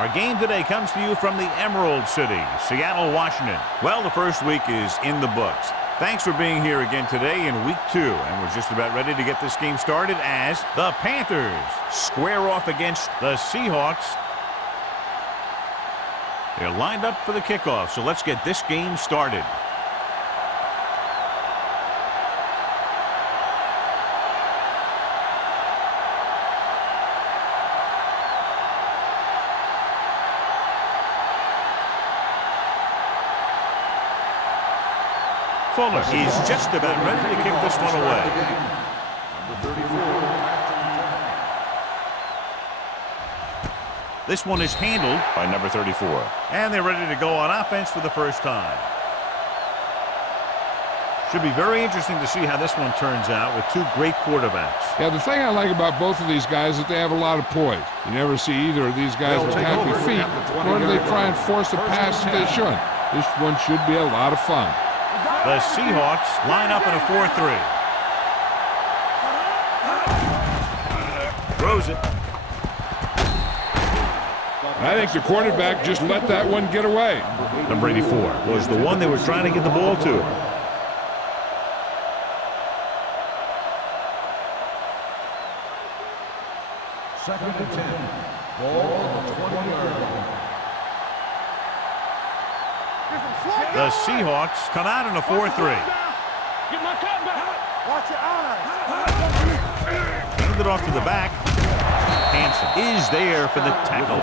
Our game today comes to you from the Emerald City, Seattle, Washington. Well, the first week is in the books. Thanks for being here again today in week 2. And we're just about ready to get this game started as the Panthers square off against the Seahawks. They're lined up for the kickoff, so let's get this game started. Fuller is just about ready to kick this one away. This one is handled by number 34. And they're ready to go on offense for the first time. Should be very interesting to see how this one turns out with two great quarterbacks. Yeah, the thing I like about both of these guys is that they have a lot of poise. You never see either of these guys with happy feet, nor do they try and force a pass if they shouldn't. This one should be a lot of fun. The Seahawks line up in a 4-3. Throws it. I think the quarterback just let that one get away. Number 84 was the one they were trying to get the ball to. Second and 10. Ball on the 20-yard line. The Seahawks come out in a 4-3. Get my cut back. Watch your eyes. Hand it off to the back. Hansen is there for the tackle.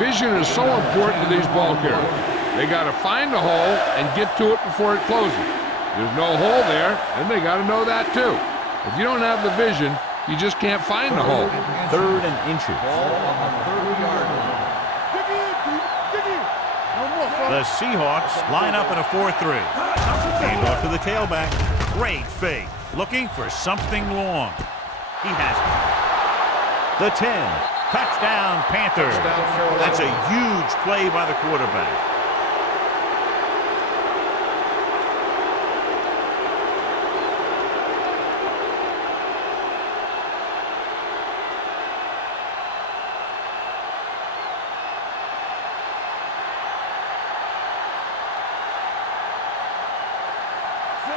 Vision is so important to these ball carriers. They got to find the hole and get to it before it closes. There's no hole there, and they got to know that too. If you don't have the vision, you just can't find the hole. Third and inches. Ball on the 30-yard line. The Seahawks line up in a 4-3. Hand off to the tailback. Great fake. Looking for something long. He has it. The 10. Touchdown, Panthers. That's a huge play by the quarterback.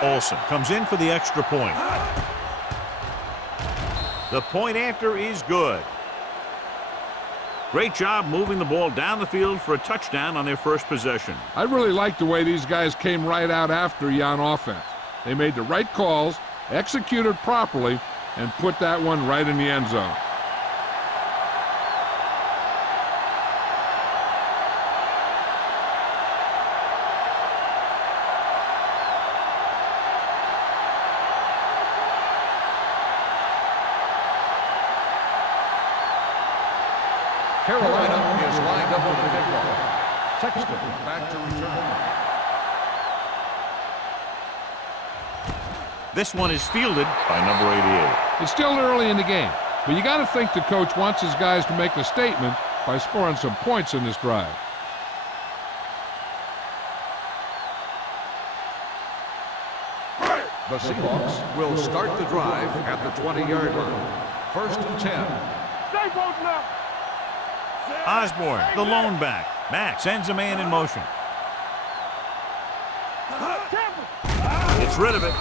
Olsen comes in for the extra point. The point after is good. Great job moving the ball down the field for a touchdown on their first possession. I really like the way these guys came right out after you on offense. They made the right calls, executed properly, and put that one right in the end zone. Carolina is lined up for the kickoff. Sexton back to return. This one is fielded by number 88. It's still early in the game, but you got to think the coach wants his guys to make a statement by scoring some points in this drive. The Seahawks will start the drive at the 20-yard line. First and 10. Stay both left. Osborne, the lone back. Mack sends a man in motion. Gets rid of it.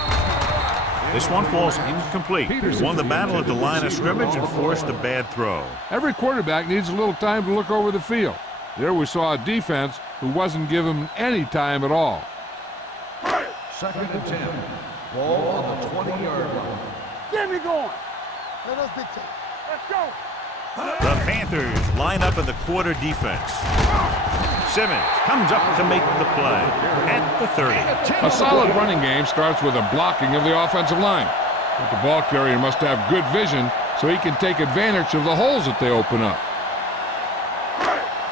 This one falls incomplete. He won the battle at the line of scrimmage and forced a bad throw. Every quarterback needs a little time to look over the field. There we saw a defense who wasn't given any time at all. Second and 10. Ball on the 20-yard line. Get me going. Let us dictate. Let's go. The Panthers line up in the quarter defense. Simmons comes up to make the play at the 30. A solid running game starts with a blocking of the offensive line. But the ball carrier must have good vision so he can take advantage of the holes that they open up.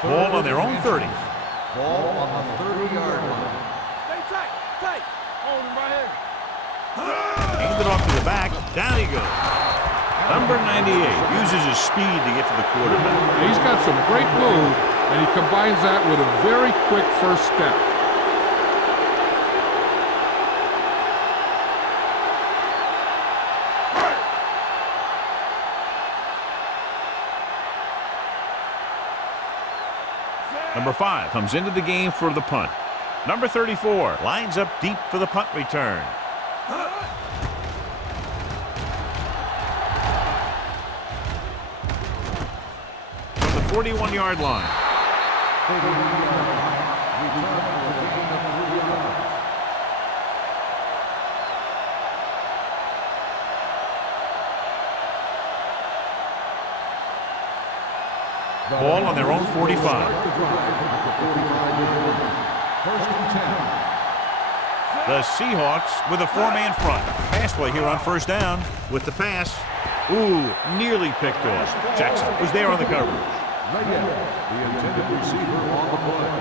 Ball on their own 30. Ball on the 30-yard line. Stay tight. Tight. Hold him right here. Handed off to the back. Down he goes. Number 98 uses his speed to get to the quarterback. He's got some great move, and he combines that with a very quick first step. Number 5 comes into the game for the punt. Number 34 lines up deep for the punt return. From the 41-yard line. Ball on their own 45. The Seahawks with a 4-man front. Pass play here on first down with the pass. Ooh, nearly picked off. Jackson was there on the coverage. The intended receiver on the play.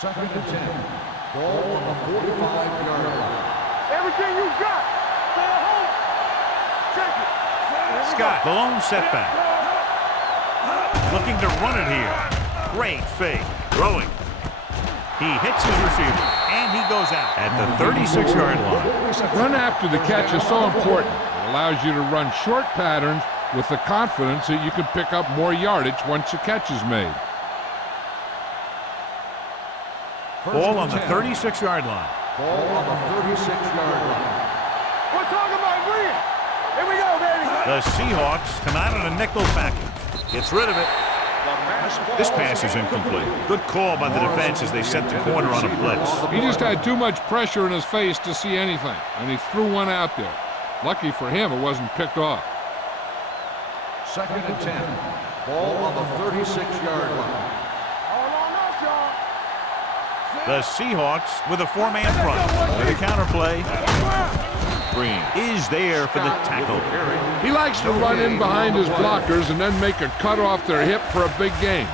Second and 10. Ball on the 45-yard line. Everything you got. Stay at home. Check it. Scott, the lone setback. Looking to run it here. Great fake. Throwing. He hits his receiver, and he goes out at the 36-yard line. Run after the catch is so important. It allows you to run short patterns with the confidence that you can pick up more yardage once the catch is made. Ball on the 36-yard line. Ball on the 36-yard line. We're talking about green. Here we go, baby. The Seahawks come out on a nickel package. Gets rid of it. This pass is incomplete. Good call by the defense as they sent the corner on a blitz. He just had too much pressure in his face to see anything, and he threw one out there. Lucky for him, it wasn't picked off. Second and 10. Ball on the 36-yard line. All on us, y'all. The Seahawks with a 4-man front. With a counter play. Green is there for the tackle. He likes to run in behind his blockers and then make a cut off their hip for a big gain.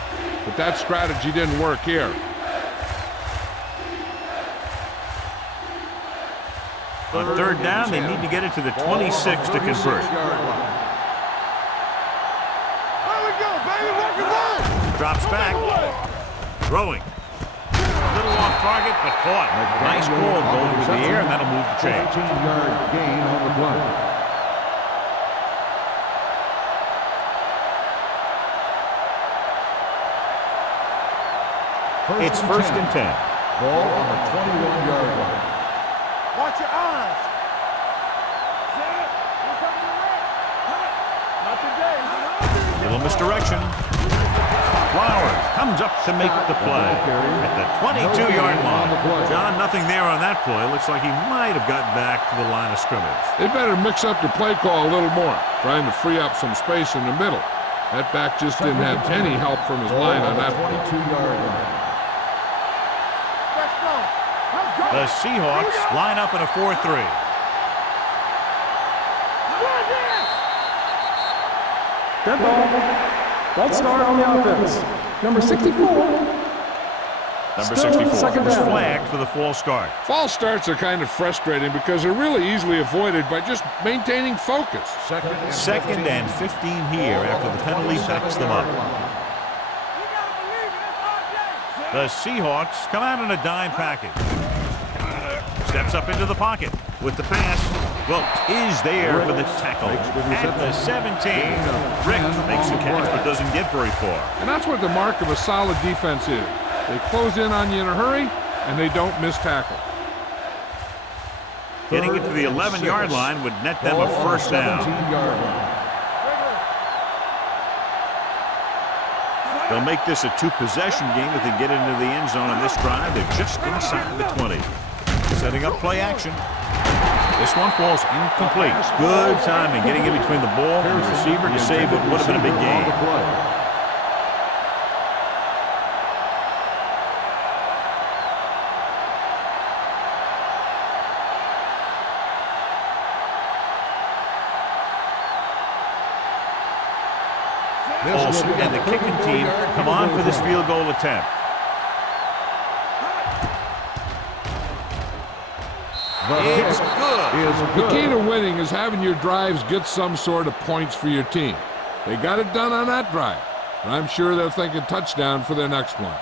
But that strategy didn't work here. On third down, they need to get it to the 26 to convert. There we go, baby. Rock and roll. Drops back. Throwing. A little off target, but caught. Nice ball going to the air, and that'll move the chain. 15-yard gain on the play. It's first and 10. Ball on the 21-yard line. Watch your eyes. We're coming to red. Not today. Little misdirection. Flowers comes up to make the play at the 22-yard line. John, nothing there on that play. Looks like he might have gotten back to the line of scrimmage. They better mix up the play call a little more, trying to free up some space in the middle. That back just didn't have any help from his line on that play. 22-yard line. Let's go. Let's go. The Seahawks line up in a 4-3. Dead ball. False start on the offense. Number 64. Number Still 64 second was down. flagged for the false start. False starts are kind of frustrating because they're really easily avoided by just maintaining focus. Second and 15 here after the penalty backs them up. The Seahawks come out in a dime package. Steps up into the pocket with the pass. Well, is there for the tackle at the 17. Rick makes the catch but doesn't get very far. And that's what the mark of a solid defense is. They close in on you in a hurry, and they don't miss tackle. Getting it to the 11-yard line would net them a first down. They'll make this a 2-possession game if they get into the end zone on this drive. They're just inside the 20. Setting up play action. This one falls incomplete. Good timing getting in between the ball and the receiver to save what would have been a big gain. Olsen and the kicking team come on for this field goal attempt. It's good. The key to winning is having your drives get some sort of points for your team. They got it done on that drive, and I'm sure they're thinking touchdown for their next one.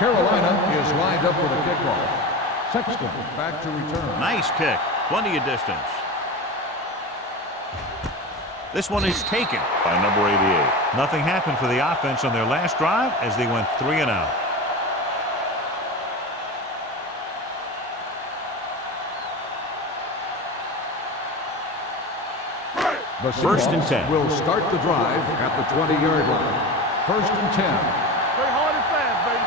Carolina is lined up for the kickoff. Sexton back to return. Nice kick. Plenty of distance. This one is taken by number 88. Nothing happened for the offense on their last drive as they went 3 and out. The First and 10. Will start the drive at the 20-yard line. First and 10. Play hard and fast, baby.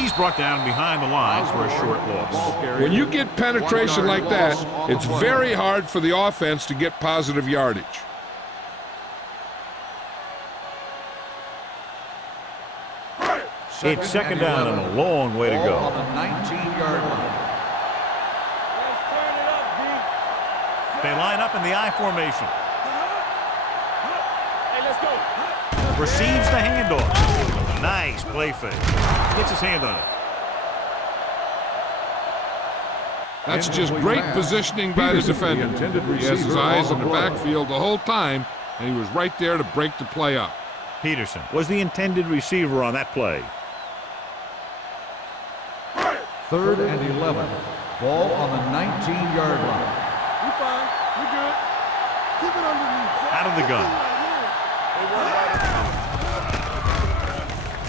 He's brought down behind the lines for a short loss. When you get penetration like that, it's very hard for the offense to get positive yardage. It's second down and a long way to go. On the 19-yard line. Let's turn it up, D. They line up in the I formation. Hey, let's go. Receives the handoff. Nice play fake. Gets his hand on it. That's just great positioning by the defender. He has his eyes in the backfield the whole time, and he was right there to break the play up. Peterson was the intended receiver on that play. 3rd and 11. Ball on the 19-yard line. We fine. We good. Keep it underneath. Out of the gun.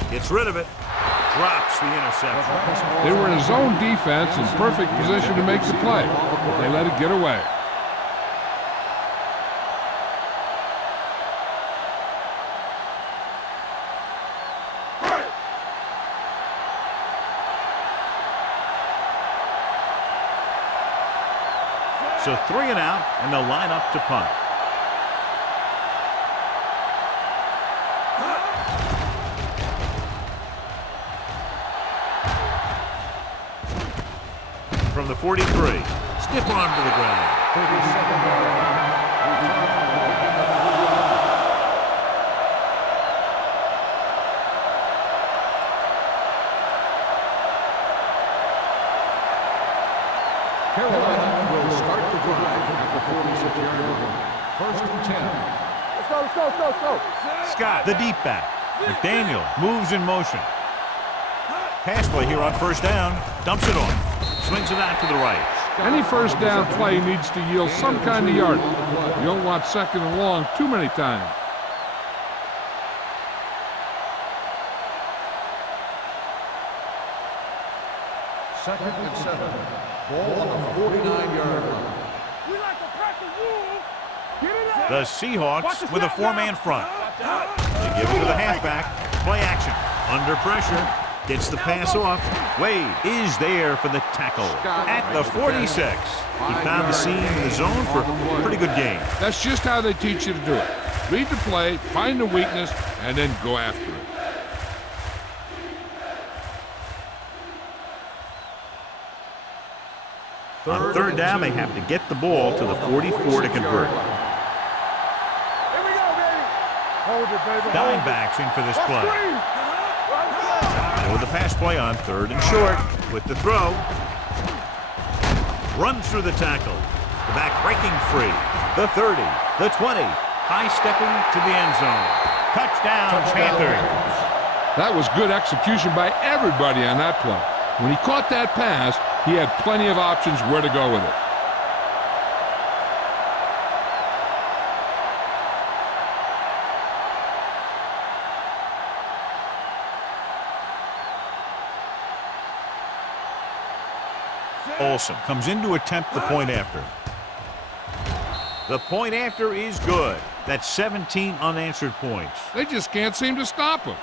Gets rid of it. Drops the interception. They were in a zone defense in perfect position to make the play, but they let it get away. So 3 and out, and they'll line up to punt. From the 43, stiff arm to the ground. 37th yard line. Carolina will start the drive at the 46-yard line. 1st and 10. Let's go, let's go, let's go, let's go. Scott, the deep back. McDaniel moves in motion. Pass play here on first down. Dumps it off. Swings it out to the right. Any first down play needs to yield some kind of yardage. You don't want second and long too many times. Second and 7. Ball on the 49-yard line. We like to crack the wolves. Get it out. The Seahawks with a 4-man front. They give it to the halfback. Play action. Under pressure. Gets the pass off. Wade is there for the tackle at the 46. He found the seam in the zone for a pretty good game. That's just how they teach you to do it. Read the play, find the weakness, and then go after it. On third down, they have to get the ball to the 44 to convert. Here we go, baby. Hold it, baby. Dimebacks in for this play. With the pass play on 3rd and short. With the throw. Runs through the tackle. The back breaking free. The 30. The 20. High stepping to the end zone. Touchdown, Panthers. That was good execution by everybody on that play. When he caught that pass, he had plenty of options where to go with it. Olsen comes in to attempt the point after. The point after is good. That's 17 unanswered points. They just can't seem to stop him.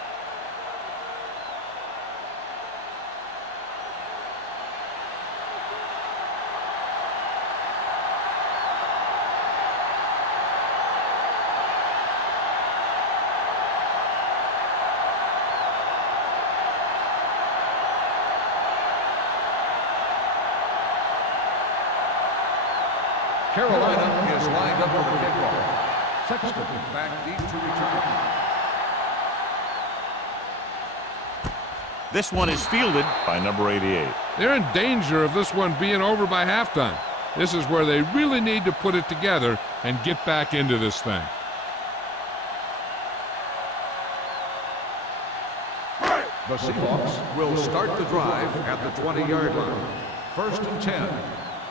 Carolina is lined up for the kickoff. Sexton back deep to return. This one is fielded by number 88. They're in danger of this one being over by halftime. This is where they really need to put it together and get back into this thing. The Seahawks will start the drive at the 20-yard line. 1st and 10.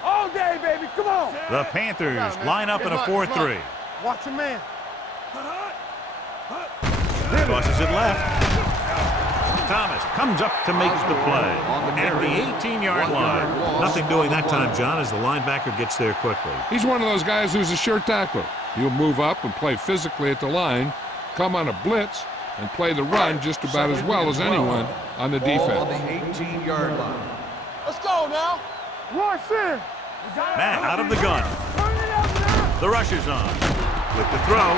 All day, baby. Come on. The Panthers line up in a 4-3. Watch your man. Tosses it left. Thomas comes up to make the play at the 18-yard line. Nothing doing that time, John, as the linebacker gets there quickly. He's one of those guys who's a sure tackler. He'll move up and play physically at the line, come on a blitz, and play the run just about as well as anyone on the defense. On the 18-yard line. Let's go now. Rush in. Matt out of the gun. The rush is on. With the throw,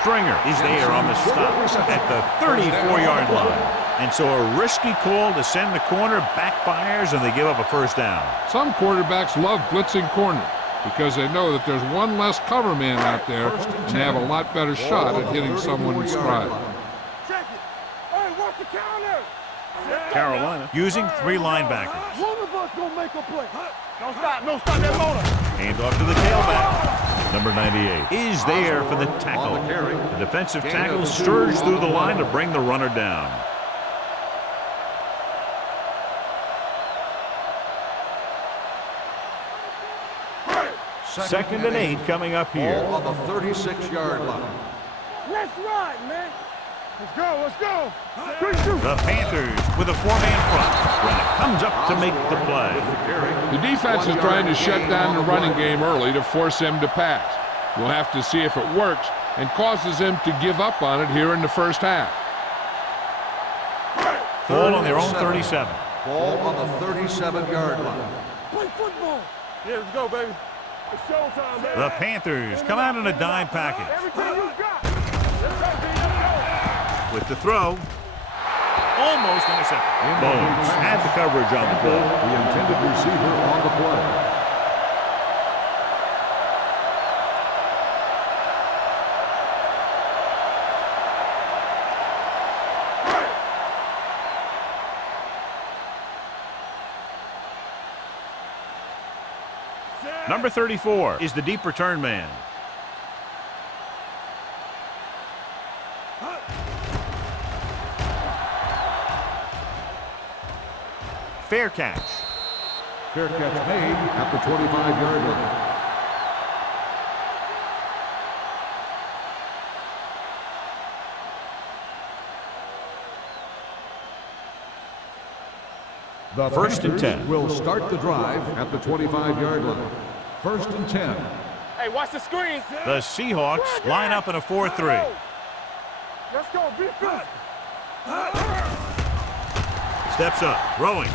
Stringer is there on the stop at the 34-yard line. And so a risky call to send the corner backfires, and they give up a first down. Some quarterbacks love blitzing corner because they know that there's one less cover man out there, and they have a lot better shot at hitting someone in stride. Check it. Hey, watch the counter. Carolina using 3 linebackers. One of us gonna make a play. Don't stop that motor. Hand off to the tailback. Number 98 is there for the tackle. The defensive tackle surged through the line to bring the runner down. Second and 8 coming up here. Ball on the 36-yard line. Let's ride, man. Let's go. Let's go. The Panthers with a 4-man front when it comes up to make the play. The defense is trying to shut down the running game early to force him to pass. We'll have to see if it works and causes him to give up on it here in the first half. Ball on their own 37. Ball on the 37-yard line. Play football. Yeah, let's go, baby. It's showtime, baby. The Panthers come out in a dime package. Everything you got. Let's go, baby. Let's go. With the throw, almost intercepted. Bones had the coverage on the play. The intended receiver on the play. Number 34 is the deep return man. Fair catch. Fair catch made at the 25-yard line. The First and Panthers 10. will start the drive at the 25-yard line. 1st and 10. Hey, watch the screen. The Seahawks line up in a 4-3. Let's go. Be good. Steps up, throwing.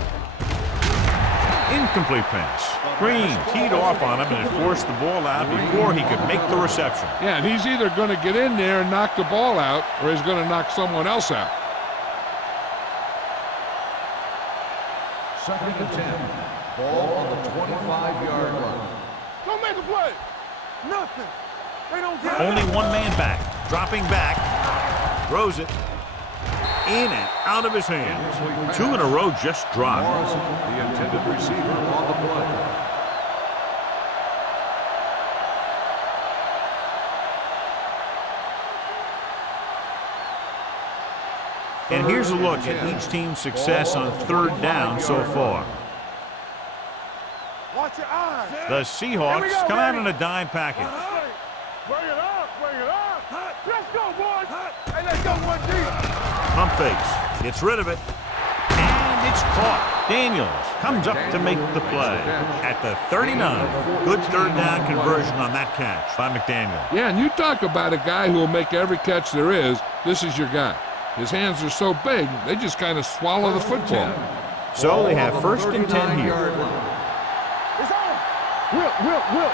Incomplete pass. Green teed off on him and forced the ball out before he could make the reception. Yeah, and he's either going to get in there and knock the ball out, or he's going to knock someone else out. 2nd and 10. Ball on the 25-yard line. Don't make a play. Nothing. They don't get Only one man back, dropping back, throws it in and out of his hands. 2 in a row just dropped. Morrison, the intended receiver on the play. And here's a look at each team's success on 3rd down so far. Watch your eyes. The Seahawks come out in a dime package. Bring it up. Bring it up. Let's go, boys. Hey, let's go, 1D. Pump fakes, gets rid of it, and it's caught. Daniels comes up to make the play at the 39. Good 3rd down conversion on that catch by McDaniel. Yeah, and you talk about a guy who will make every catch there is. This is your guy. His hands are so big, they just kind of swallow the football. So they have 1st and 10 here. It's on. Will.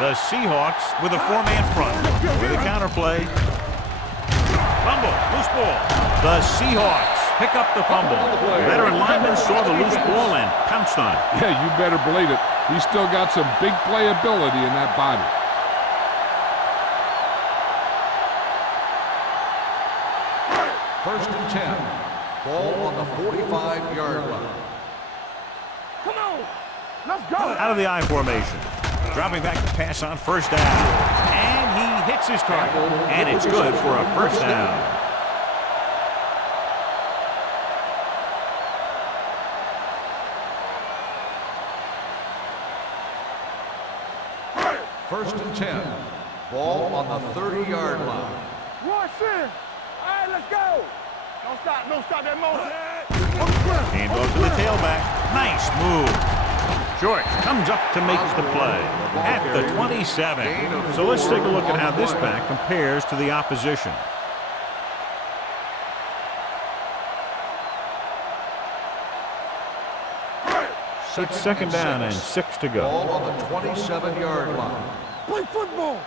The Seahawks with a 4-man front. With a counter play. Fumble, loose ball. The Seahawks pick up the fumble. Veteran lineman saw the loose ball and pounced on it. Yeah, you better believe it. He's still got some big playability in that body. 1st and 10. Ball on the 45-yard line. Come on. Let's go. Out of the I formation. Dropping back to pass on 1st down. And he hits his target. And it's good for a 1st down. First and 10. Ball on the 30-yard line. Rush in. All right, let's go. Don't stop that motion. And goes to the tailback. Nice move. Short comes up to make the play at the 27. So let's take a look at how this back compares to the opposition. It's second down and 6 to go. Ball on the 27-yard line. Play football.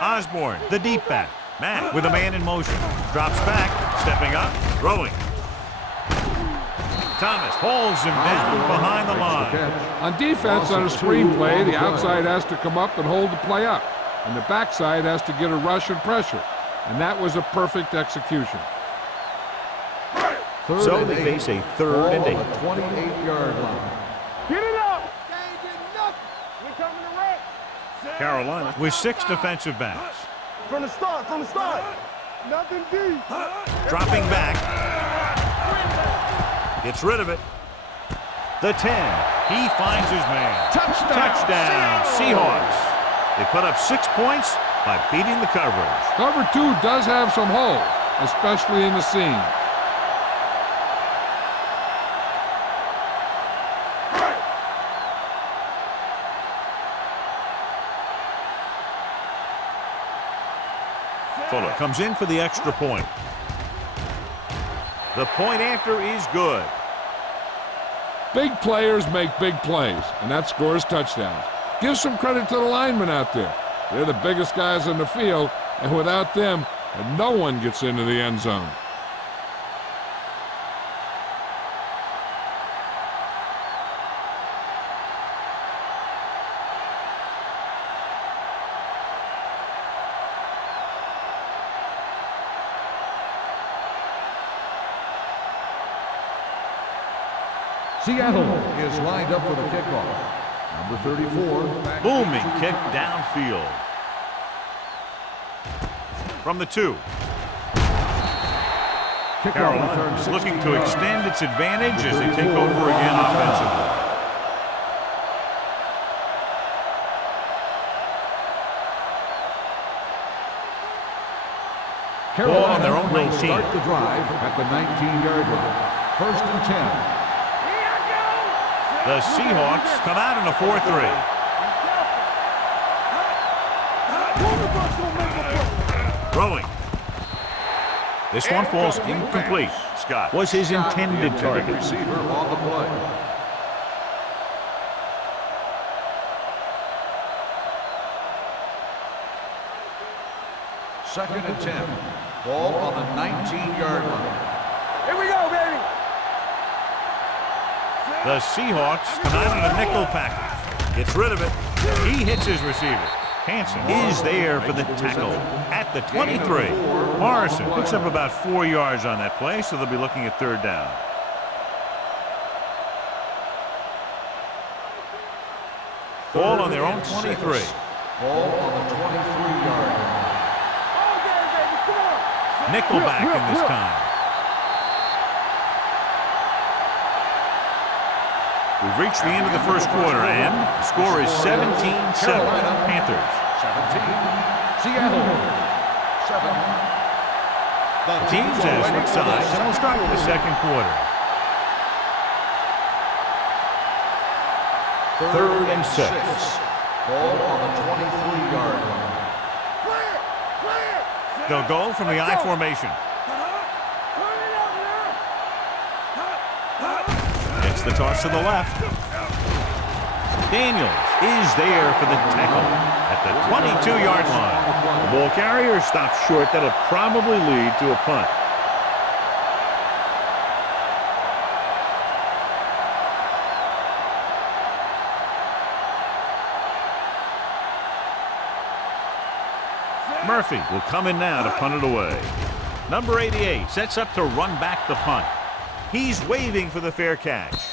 Osborne, the deep back. Matt with a man in motion. Drops back, stepping up, throwing. Thomas holds him down behind the line. On defense, on a screen play, the outside has to come up and hold the play up, and the backside has to get a rush and pressure, and that was a perfect execution. So they face a 3rd and 8. 28-yard line. Get it up. Ain't did nothing. We coming to wreck. Carolina with 6 defensive backs. From the start. Nothing deep. Dropping back. Gets rid of it. The 10. He finds his man. Touchdown. Seahawks. They put up 6 points by beating the coverage. Cover 2 does have some holes, especially in the seam. Fuller comes in for the extra point. The point after is good. Big players make big plays, and that scores touchdowns. Give some credit to the linemen out there. They're the biggest guys in the field, and without them, no one gets into the end zone. Seattle is lined up for the kickoff. Number 34. Booming kick downfield. From the 2. Carolina is looking to extend its advantage as they take over again offensively. Ball on their own 19. Start the drive at the 19-yard line. First and 10. The Seahawks come out in a 4-3. Throwing. This one falls incomplete. Scott was his intended target. Receiver on the play. Second and 10. Ball on the 19-yard line. Here we go, baby. The Seahawks come out in a nickel package. Gets rid of it. He hits his receiver. Hanson is there for the tackle at the 23. Morrison picks up about 4 yards on that play, so they'll be looking at 3rd down. Ball on their own 23. Ball on the 23-yard line. Nickelback in this time. We've reached the end of the first quarter, and the score is 17-7. Panthers. 17. Seattle. 7. The teams have switched sides, and we'll start with the second quarter. 3rd and 6. Ball on the 23-yard line. They'll go from the I formation. It's the toss to the left. Daniels is there for the tackle at the 22-yard line. The ball carrier stops short. That'll probably lead to a punt. Murphy will come in now to punt it away. Number 88 sets up to run back the punt. He's waving for the fair catch.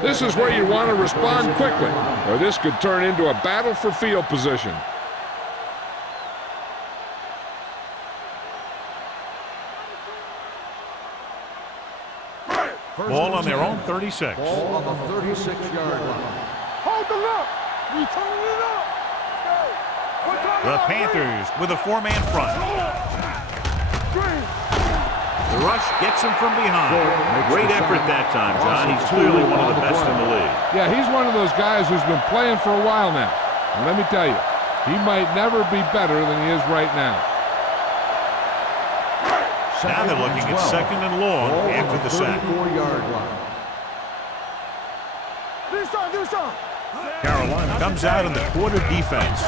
This is where you want to respond quickly, or this could turn into a battle for field position. Ball on their own 36. Ball on the 36-yard line. Hold the look. We turning it up. The Panthers with a four-man front. The rush gets him from behind. Great effort that time, John. He's clearly one of the best in the league. Yeah, he's one of those guys who's been playing for a while now. And let me tell you, he might never be better than he is right now. Now they're looking at second and long after the sack. 34-yard line. Do some. Carolina comes out in the quarter defense.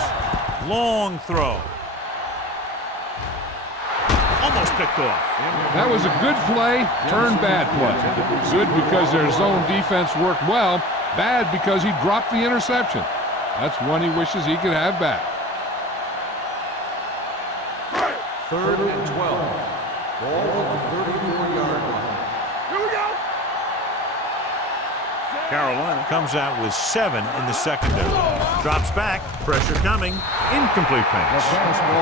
Long throw. Almost picked off. That was a good play, turned bad play. Good because their zone defense worked well, bad because he dropped the interception. That's one he wishes he could have back. 3rd and 12. Ball on the 34-yard line. Here we go. Carolina comes out with 7 in the secondary. Drops back, pressure coming, incomplete pass.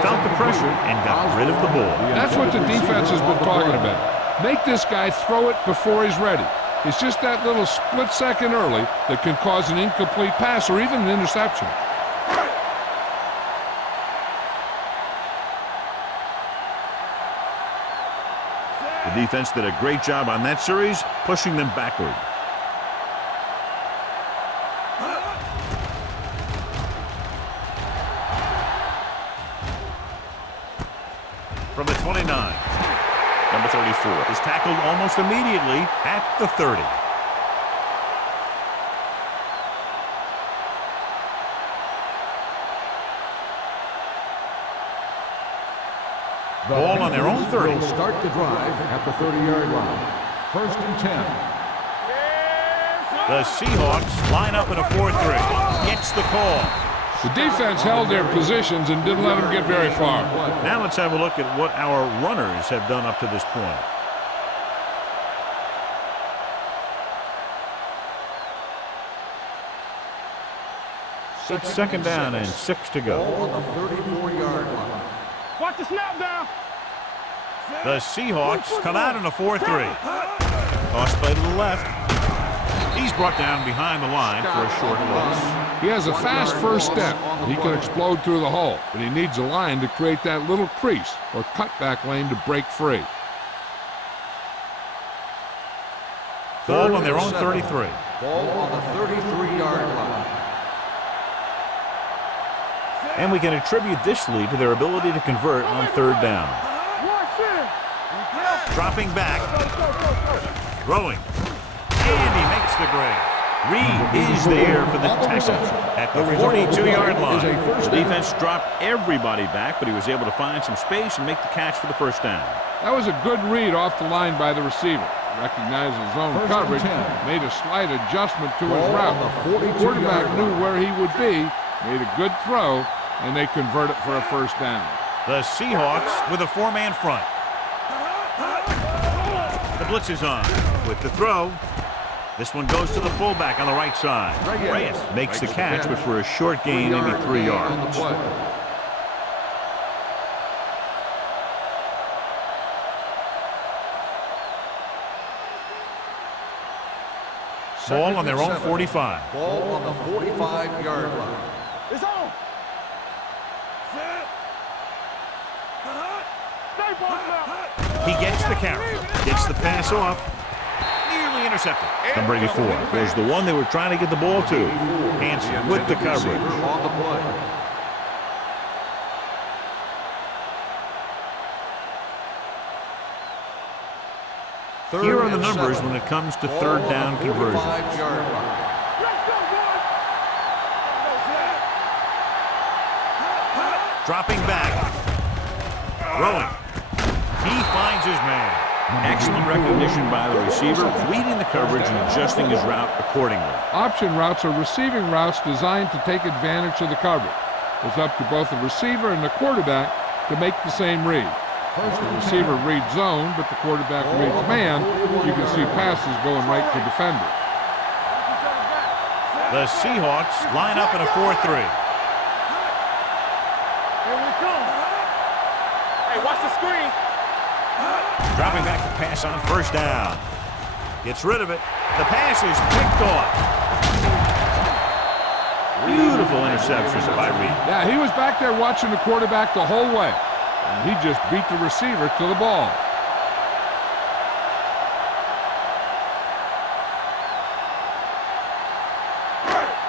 Felt the pressure and got rid of the ball. That's what the defense has been talking about. Make this guy throw it before he's ready. It's just that little split second early that can cause an incomplete pass or even an interception. The defense did a great job on that series, pushing them backward. From the 29, number 34 is tackled almost immediately at the 30. Ball on their own 30. Will start the drive at the 30-yard line. 1st and 10. The Seahawks line up in a 4-3. Gets the call. The defense held their positions and didn't let them get very far. Now let's have a look at what our runners have done up to this point. It's second down and 6 to go. Ball on the 34-yard line. Watch the snap down. The Seahawks come out in a 4-3. Toss play to the left. He's brought down behind the line for a short loss. He has a fast first step. He can explode through the hole, but he needs a line to create that little crease or cutback lane to break free. Ball on their own 33. Ball on the 33-yard line. And we can attribute this lead to their ability to convert on 3rd down. Dropping back. Throwing. And he makes the grade. Reed is there for the tackle at the 42-yard line. The defense dropped everybody back, but he was able to find some space and make the catch for the first down. That was a good read off the line by the receiver. Recognized his zone coverage, made a slight adjustment to his route. The quarterback knew where he would be, made a good throw, and they convert it for a first down. The Seahawks with a 4-man front. The blitz is on with the throw. This one goes to the fullback on the right side. Reyes makes the catch, but for a short gain, maybe 3 yards. Ball on their own 45. Ball on the 45-yard line. It's on. He gets the carry, gets the pass off, nearly intercepted. Number 84 was the one they were trying to get the ball to. Hanson with the coverage. On the play. Here are the numbers when it comes to 3rd down conversion. Dropping back. Throwing. He finds his man. Excellent recognition by the receiver, reading the coverage and adjusting his route accordingly. Option routes are receiving routes designed to take advantage of the coverage. It's up to both the receiver and the quarterback to make the same read. The receiver reads zone, but the quarterback reads man. You can see passes going right to defender. The Seahawks line up in a 4-3. Here we come. Hey, watch the screen. Dropping back to pass on 1st down. Gets rid of it. The pass is picked off. Beautiful interception by Reed. Yeah, he was back there watching the quarterback the whole way. And he just beat the receiver to the ball.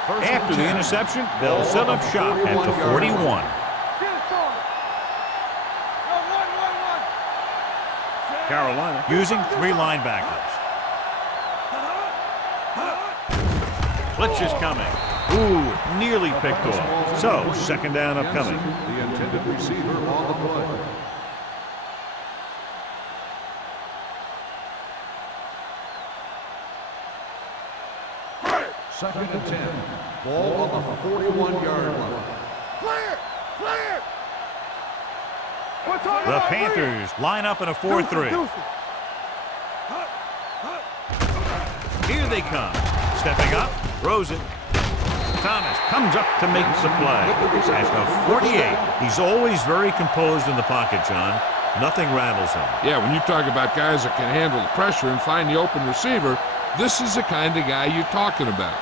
After the interception, they'll set up shop at the 41. Carolina using 3 linebackers. Blitz is coming. Ooh, nearly picked off. So, second down upcoming. The intended receiver on the play. Second and 10. Ball on the 41-yard line. Clear! Clear! The Panthers line up in a 4-3. Here they come. Stepping up, throws it. Thomas comes up to make the play. At the 48, he's always very composed in the pocket, John. Nothing rattles him. Yeah, when you talk about guys that can handle the pressure and find the open receiver, this is the kind of guy you're talking about.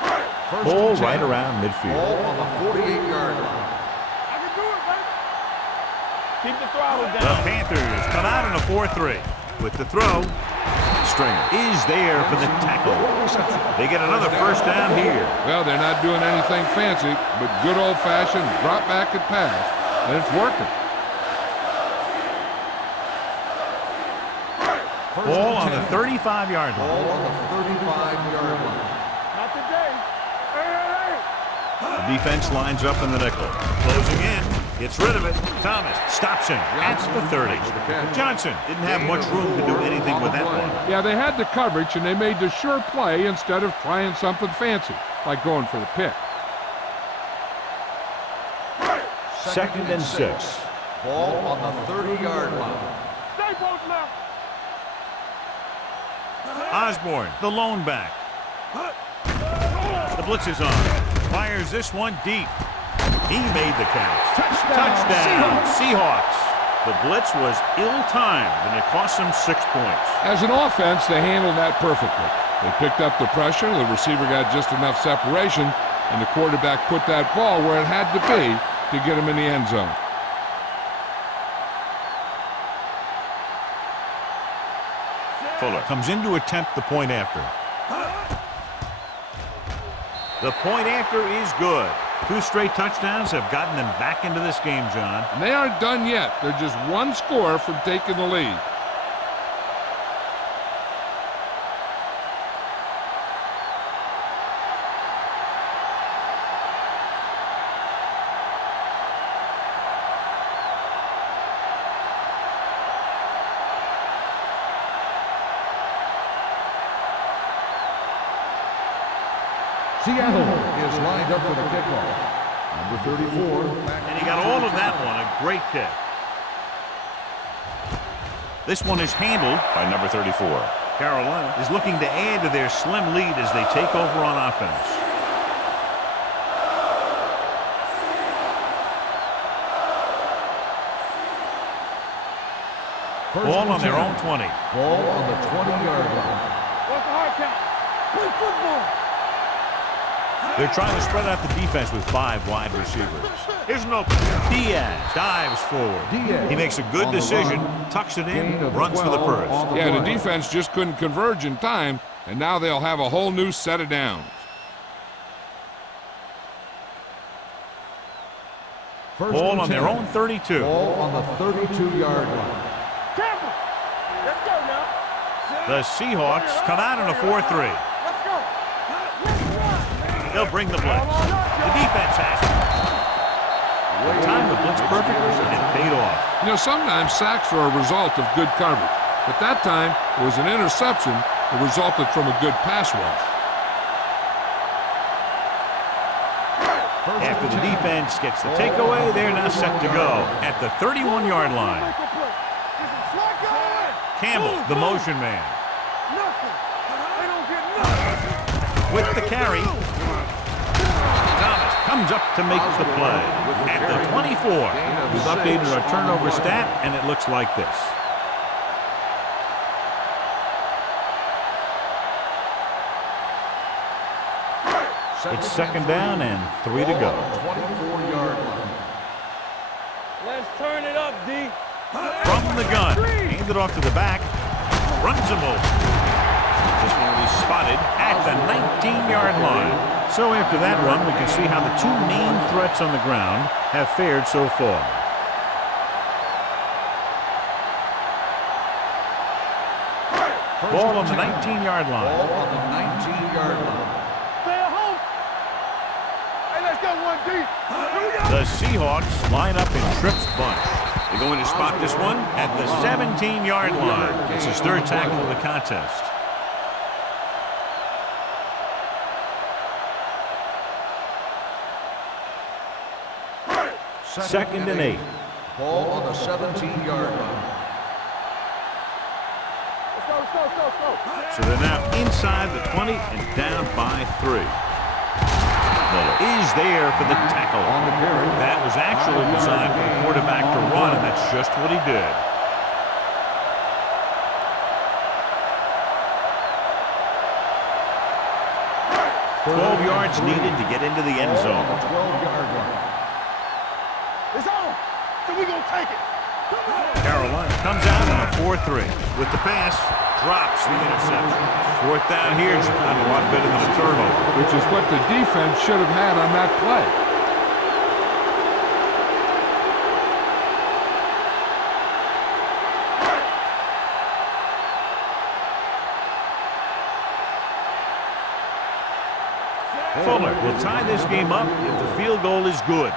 Ball right around midfield. Ball on the 48-yard line. I can do it, baby. Keep the throttle down. The Panthers come out in a 4-3. With the throw, Stringer is there for the tackle. They get another first down here. Well, they're not doing anything fancy, but good old-fashioned drop back and pass, and it's working. Ball on the 35-yard Ball line. on the 35-yard line. Not today. Hey, hey, The defense lines up in the nickel. Closing in. Gets rid of it. Thomas stops him at the 30. Johnson didn't have much room to do anything with that one. Yeah, they had the coverage, and they made the sure play instead of trying something fancy, like going for the pick. Second and 6. Ball on the 30-yard line. Stay both left. Osborne, the lone back. The blitz is on. Fires this one deep. He made the catch. Touchdown. Seahawks. The blitz was ill-timed, and it cost them 6 points. As an offense, they handled that perfectly. They picked up the pressure, the receiver got just enough separation, and the quarterback put that ball where it had to be to get him in the end zone. Fuller comes in to attempt the point after. The point after is good. 2 straight touchdowns have gotten them back into this game, John. And they aren't done yet. They're just one score from taking the lead. Seattle is lined up for the kickoff. Number 34. And he got all of that one. A great kick. This one is handled by number 34. Carolina is looking to add to their slim lead as they take over on offense. Ball on their own 20. Ball on the 20-yard line. What's the hard count? Play football. They're trying to spread out the defense with 5 wide receivers. Here's an opening. Diaz dives forward. He makes a good decision, tucks it in, runs for the first. Yeah, the defense just couldn't converge in time, and now they'll have a whole new set of downs. Ball on their own 32. Ball on the 32-yard line. Campbell. Let's go now. The Seahawks come out in a 4-3. Let's go. They'll bring the blitz. The defense has it. They timed the blitz perfectly, and it paid off. You know, sometimes sacks are a result of good coverage, but that time it was an interception that resulted from a good pass rush. After the defense gets the takeaway, they're now set to go at the 31-yard line. Campbell, the motion man. They don't get nothing. With the carry, Thomas comes up to make the play. At the 24, we've updated our turnover stat, and it looks like this. It's second down and 3 to go. 24-yard line. Let's turn it up, D. From the gun, hand it off to the back, runs him over. This one will be spotted at the 19-yard line. So after that run, we can see how the two main threats on the ground have fared so far. Ball on the 19-yard line. Ball on the 19-yard line. Stay at home. Hey, let's go one deep. The Seahawks line up in trips bunch. They're going to spot this one at the 17-yard line. It's his third tackle of the contest. Second and 8. Ball on the 17-yard line. Let's go, let's go, let's go, let's go. So they're now inside the 20 and down by 3. Miller is there for the tackle. On the carry. That was actually designed for the quarterback to run, and that's just what he did. Twelve yards needed to get into the end zone. 12-yard line. It's on. So we gonna take it. Carolina comes out on a 4-3. With the pass, drops the interception. Fourth down here is a lot better than a turnover. Which is what the defense should have had on that play. Fuller will tie this game up if the field goal is good.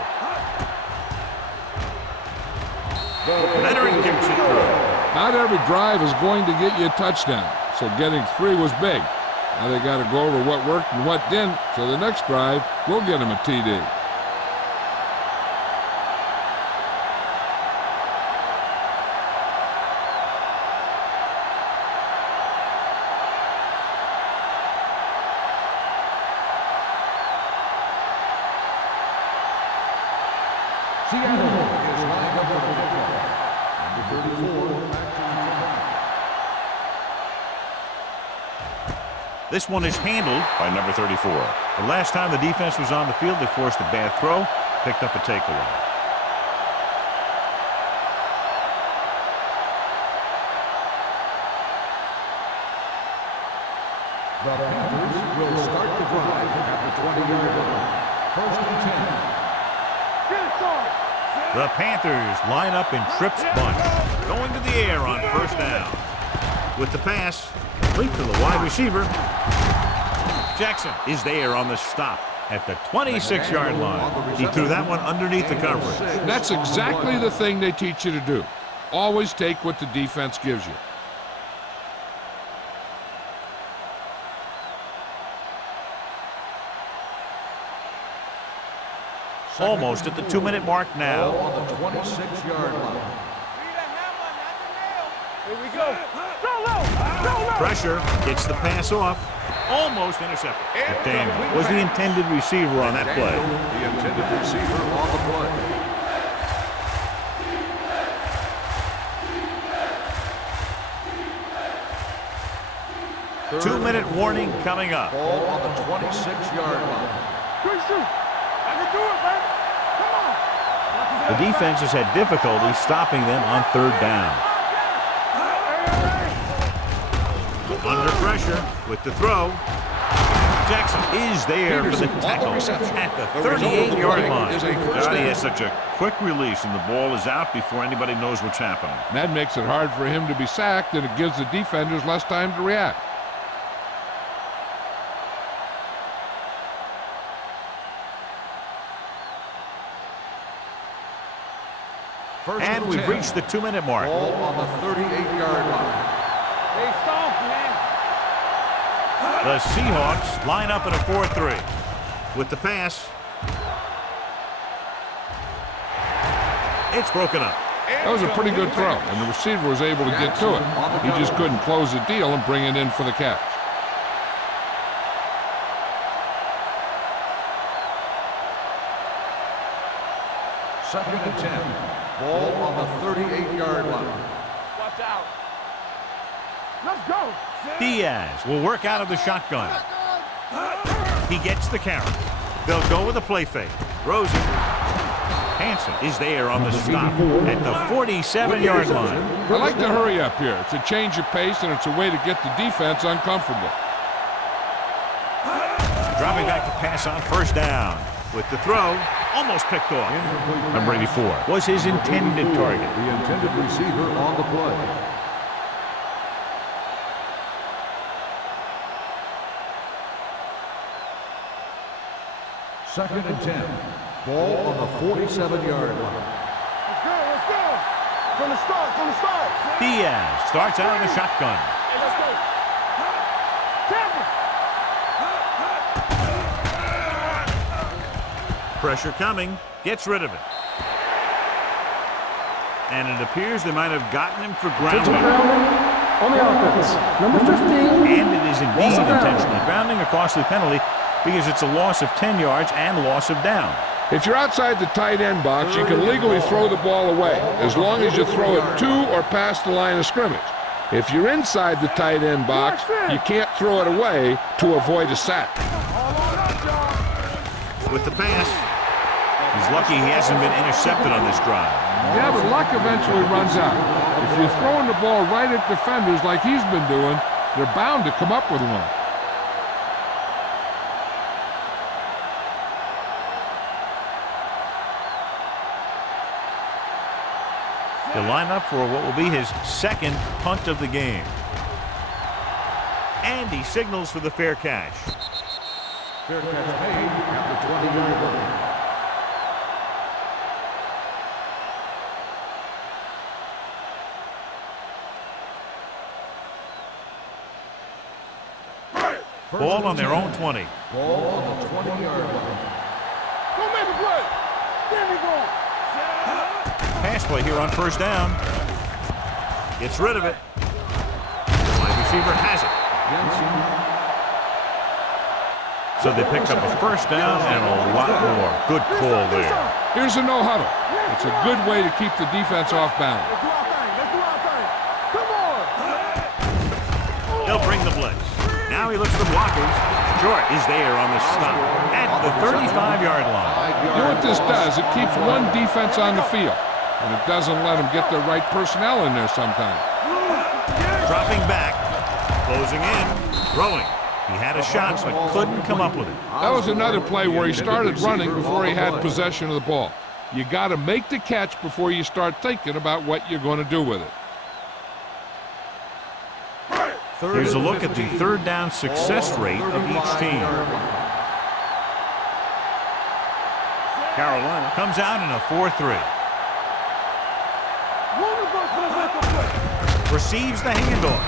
Leonard kicks it through. Not every drive is going to get you a touchdown, so getting 3 was big. Now they got to go over what worked and what didn't, so the next drive will get them a TD. Seattle is lined up for the kickoff. Number 34, back to This one is handled by number 34. The last time the defense was on the field, they forced a bad throw, picked up a takeaway. the Panthers will start the drive at the 20-yard line. First and 10. The Panthers line up in trips bunch, going to the air on first down. With the pass, complete to the wide receiver. Jackson is there on the stop at the 26-yard line. He threw that one underneath the coverage. That's exactly the thing they teach you to do. Always take what the defense gives you. Almost at the 2-minute mark now. Ball on the 26-yard line. Here we go. Go low. Go low. Pressure gets the pass off. Almost intercepted. McDaniel was the intended receiver on that play. The intended receiver on the play. Two-minute warning coming up. Ball on the 26-yard line. Good shoot. I can do it, man. Come on. The defense has had difficulty stopping them on third down. Under pressure with the throw. Jackson is there for the tackle at the 38-yard line. Johnny has such a quick release, and the ball is out before anybody knows what's happening. That makes it hard for him to be sacked, and it gives the defenders less time to react. And we've reached the 2-minute mark. Ball on the 38-yard line. Hey, soft, man. The Seahawks line up in a 4-3. With the pass, it's broken up. That was a pretty good throw, and the receiver was able to get to it. He just couldn't close the deal and bring it in for the catch. Second and 10. Ball on the 38-yard line. Watch out. Let's go. Diaz will work out of the shotgun. He gets the carry. They'll go with a play fake. Throws it. Hansen is there on the stop at the 47-yard line. I like to hurry up here. It's a change of pace, and it's a way to get the defense uncomfortable. Dropping back to pass on first down. With the throw, almost picked off. Number 84 was his intended target. The intended receiver on the play. Second and 10. Ball on the 47-yard line. Let's go, let's go. From the start. Diaz starts out of the shotgun. Hey, let's go. Tampa. Pressure coming. Gets rid of it. And it appears they might have gotten him for grounding. On the offense, number 15. And it is indeed intentional grounding, a costly penalty because it's a loss of 10 yards and loss of down. If you're outside the tight end box, you can legally throw the ball away, as long as you throw it to or past the line of scrimmage. If you're inside the tight end box, you can't throw it away to avoid a sack. With the pass, he's lucky he hasn't been intercepted on this drive. Yeah, but luck eventually runs out. If you're throwing the ball right at defenders like he's been doing, they're bound to come up with one. He'll line up for what will be his second punt of the game. And he signals for the fair catch. Fair catch made at the 20-yard line. Ball on their own 20. Ball on the 20-yard line. Go make a play. There we go. Pass play here on first down. Gets rid of it. Wide receiver has it. So they picked up a first down and a lot more. Good call there. Here's a no-huddle. It's a good way to keep the defense off balance. Let's do our thing. Come on. They'll bring the blitz. Now he looks for the blockers. Short is there on the stop at the 35-yard line. You know what this does? It keeps one defense on the field, and it doesn't let them get the right personnel in there sometimes. Dropping back, closing in, throwing. He had a shot, but couldn't come up with it. That was another play where he started running before he had possession of the ball. You got to make the catch before you start thinking about what you're going to do with it. Here's a look at the third down success rate of each team. Carolina comes out in a 4-3. Receives the handoff.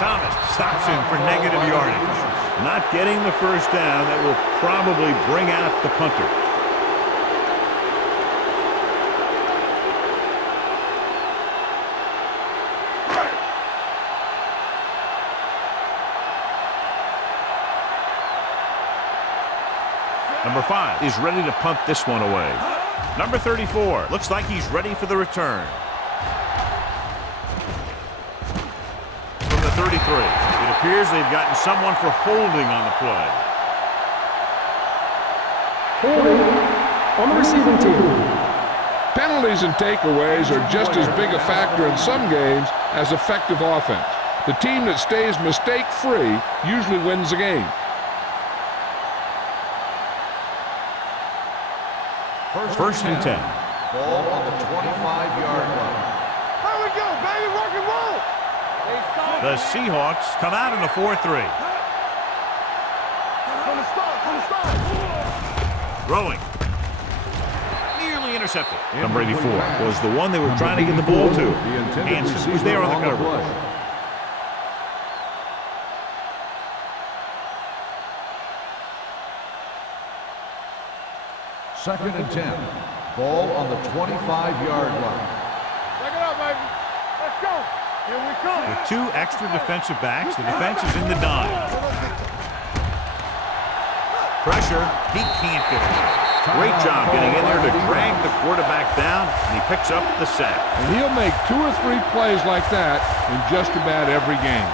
Thomas stops him for negative yardage. Not getting the first down. That will probably bring out the punter. Number 5 is ready to punt this one away. Number 34 looks like he's ready for the return. From the 33, it appears they've gotten someone for holding on the play. Holding on the receiving team. Penalties and takeaways are just as big a factor in some games as effective offense. The team that stays mistake-free usually wins the game. First and 10. Ball on the 25-yard line. Here we go, baby. Rock and roll. The Seahawks come out in a 4-3. From the start. Throwing. Nearly intercepted. Number 84 was the one they were trying to get the ball to. Hansen was there on the cover. Second and 10. Ball on the 25-yard line. Back it up, baby. Let's go. Here we come. With 2 extra defensive backs, the defense is in the dime. Pressure, he can't get it. Great job getting in there to drag the quarterback down, and he picks up the sack. And he'll make 2 or 3 plays like that in just about every game.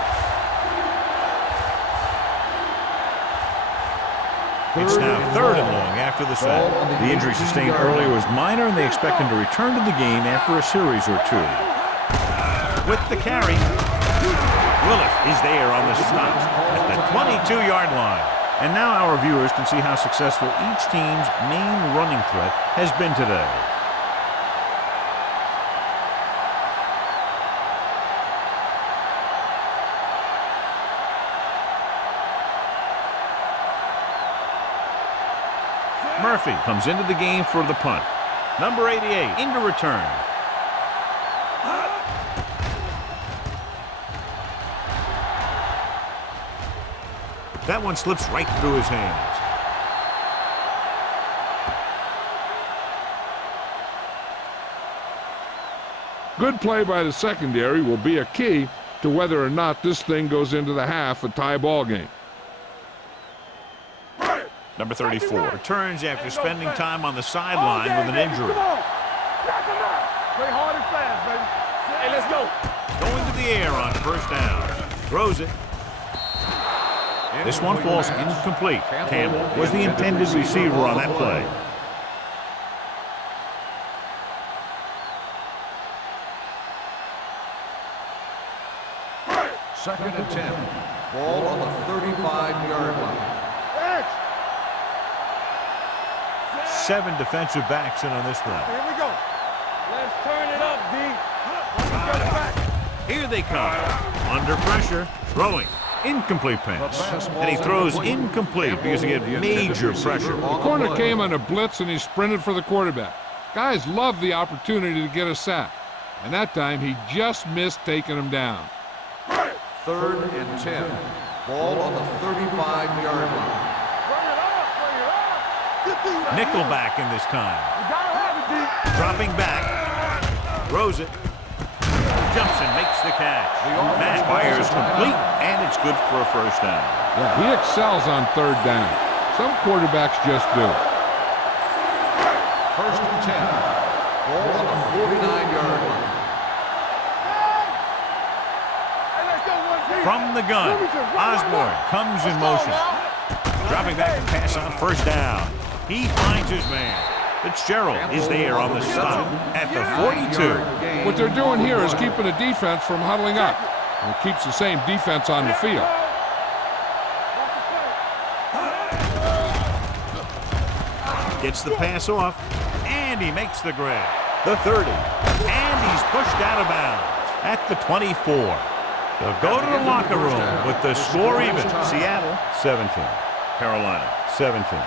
It's now 3rd and long after the sack. The injury sustained earlier was minor, and they expect him to return to the game after a series or two. With the carry, Willis is there on the stop at the 22-yard line. And now our viewers can see how successful each team's main running threat has been today. Murphy comes into the game for the punt. Number 88 into return. That one slips right through his hands. Good play by the secondary will be a key to whether or not this thing goes into the half a tie ball game. Number 34 returns after spending time on the sideline with an injury. Play hard and fast, baby. Hey, let's go. Going to the air on first down. Throws it. This one falls incomplete. Campbell was the intended receiver on that play. Second and 10. Ball on the 35-yard line. 7 defensive backs in on this one. Here we go. Let's turn it up, D. Get it back. Here they come. Under pressure. Throwing. Incomplete pass. And he throws incomplete because he had major pressure. The corner came on a blitz and he sprinted for the quarterback. Guys love the opportunity to get a sack. And that time he just missed taking him down. Third and 10. Ball on the 35-yard line. Nickelback in this time. You gotta have it, D. Dropping back. Throws it. Jumps and makes the catch. That fires complete, and it's good for a first down. Yeah, he excels on third down. Some quarterbacks just do. First and 10. Ball on the 49-yard line. Hey, let's go, 1D. From the gun, Osborne comes in motion. Dropping back to pass on first down. He finds his man. Fitzgerald is there on the stop at the 42. What they're doing here is keeping the defense from huddling up. And it keeps the same defense on the field. Gets the pass off, and he makes the grab. The 30, and he's pushed out of bounds at the 24. They'll go to the locker room with the score even. Seattle 17, Carolina 17.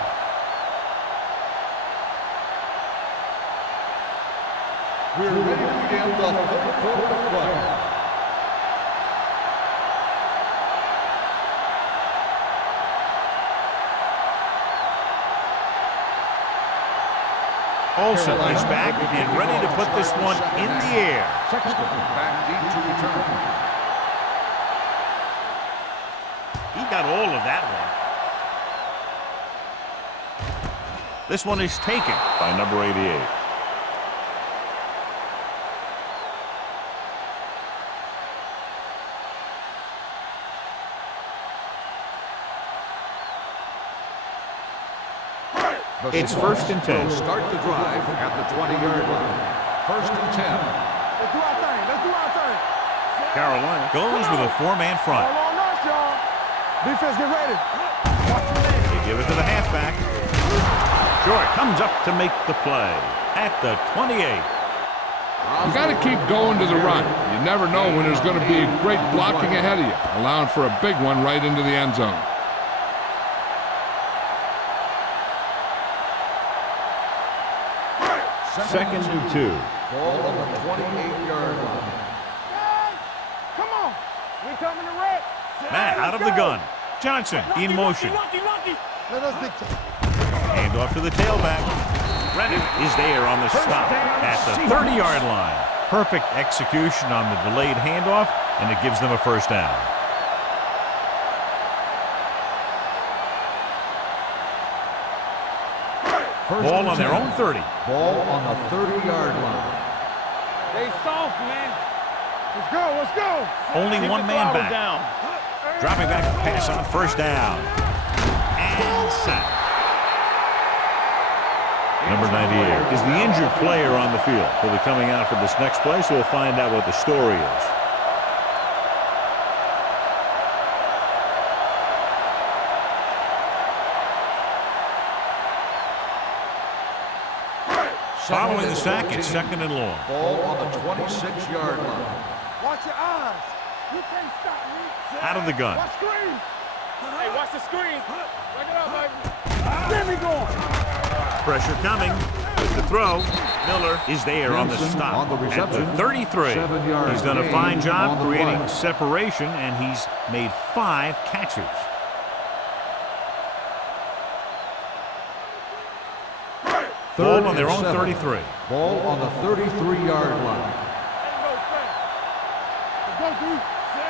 We're ready to begin the third quarter of play. Olsen is back and ready to put this one in the air. Sexton back deep to return. He got all of that one. This one is taken by number 88. It's first and 10. Start the drive at the 20-yard line. First and 10. Let's do our thing. Let's do our thing. Carolina goes with a 4-man front. All on us, y'all. Defense, get ready. They give it to the halfback. Short comes up to make the play at the 28. You got to keep going to the run. You never know when there's going to be great blocking ahead of you, allowing for a big one right into the end zone. Second and 2. Ball on the 28-yard line. Come on. We coming to wreck. Matt out of the gun. Johnson in motion. Let us dictate. Hand off to the tailback. Brennan is there on the stop at the 30-yard line. Perfect execution on the delayed handoff, and it gives them a first down. Ball on their own 30. Ball on the 30-yard line. They soft, man. Let's go. Let's go. Only one man back. Dropping back to pass on first down. And sack. Number 98 is the injured player on the field. He'll be coming out for this next play, so we'll find out what the story is. Following the sack, it's 2nd and long. Ball on the 26-yard line. Watch your eyes. You can't stop me. Out of the gun. Watch screen. Hey, watch the screen. Break it up, baby. Get me going. Pressure coming with the throw. Miller is there on the stop. On the At the reception, 33. 7-yard He's done a gain fine job on the creating play. separation, and he's made 5 catches. Ball on their own 33. Ball on the 33-yard line.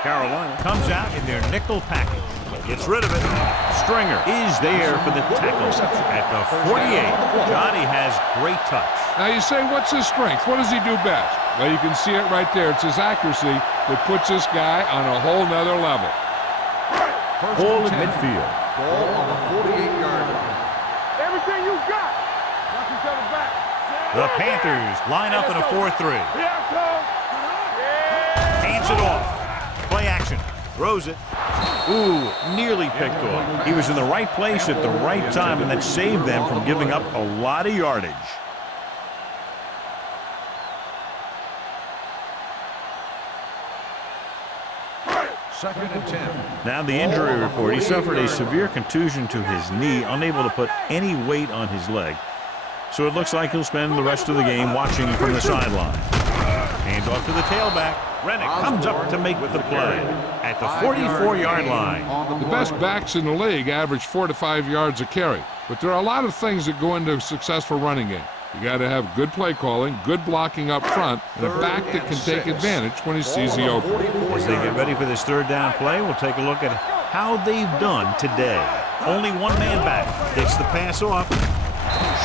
Carolina comes out in their nickel package. Gets rid of it. Stringer is there for the tackle at the 48. Johnny has great touch. Now you say, what's his strength? What does he do best? Well, you can see it right there. It's his accuracy that puts this guy on a whole nother level. Ball at midfield. Ball on the 48-yard line. Everything you got. Watch each other back. The Panthers line up in a 4-3. Here I come. Hands it off. Play action. Throws it. Ooh, nearly picked off. He was in the right place at the right time, and that saved them from giving up a lot of yardage. Second and 10. Now the injury report. He suffered a severe contusion to his knee, unable to put any weight on his leg. So it looks like he'll spend the rest of the game watching from the sideline. Hands off to the tailback. Rennick comes up to make the play at the 44-yard line. The best backs in the league average 4 to 5 yards a carry, but there are a lot of things that go into a successful running game. You got to have good play calling, good blocking up front, and a back that can take advantage when he sees the opening. As they get ready for this 3rd down play, we'll take a look at how they've done today. Only one man back. Gets the pass off.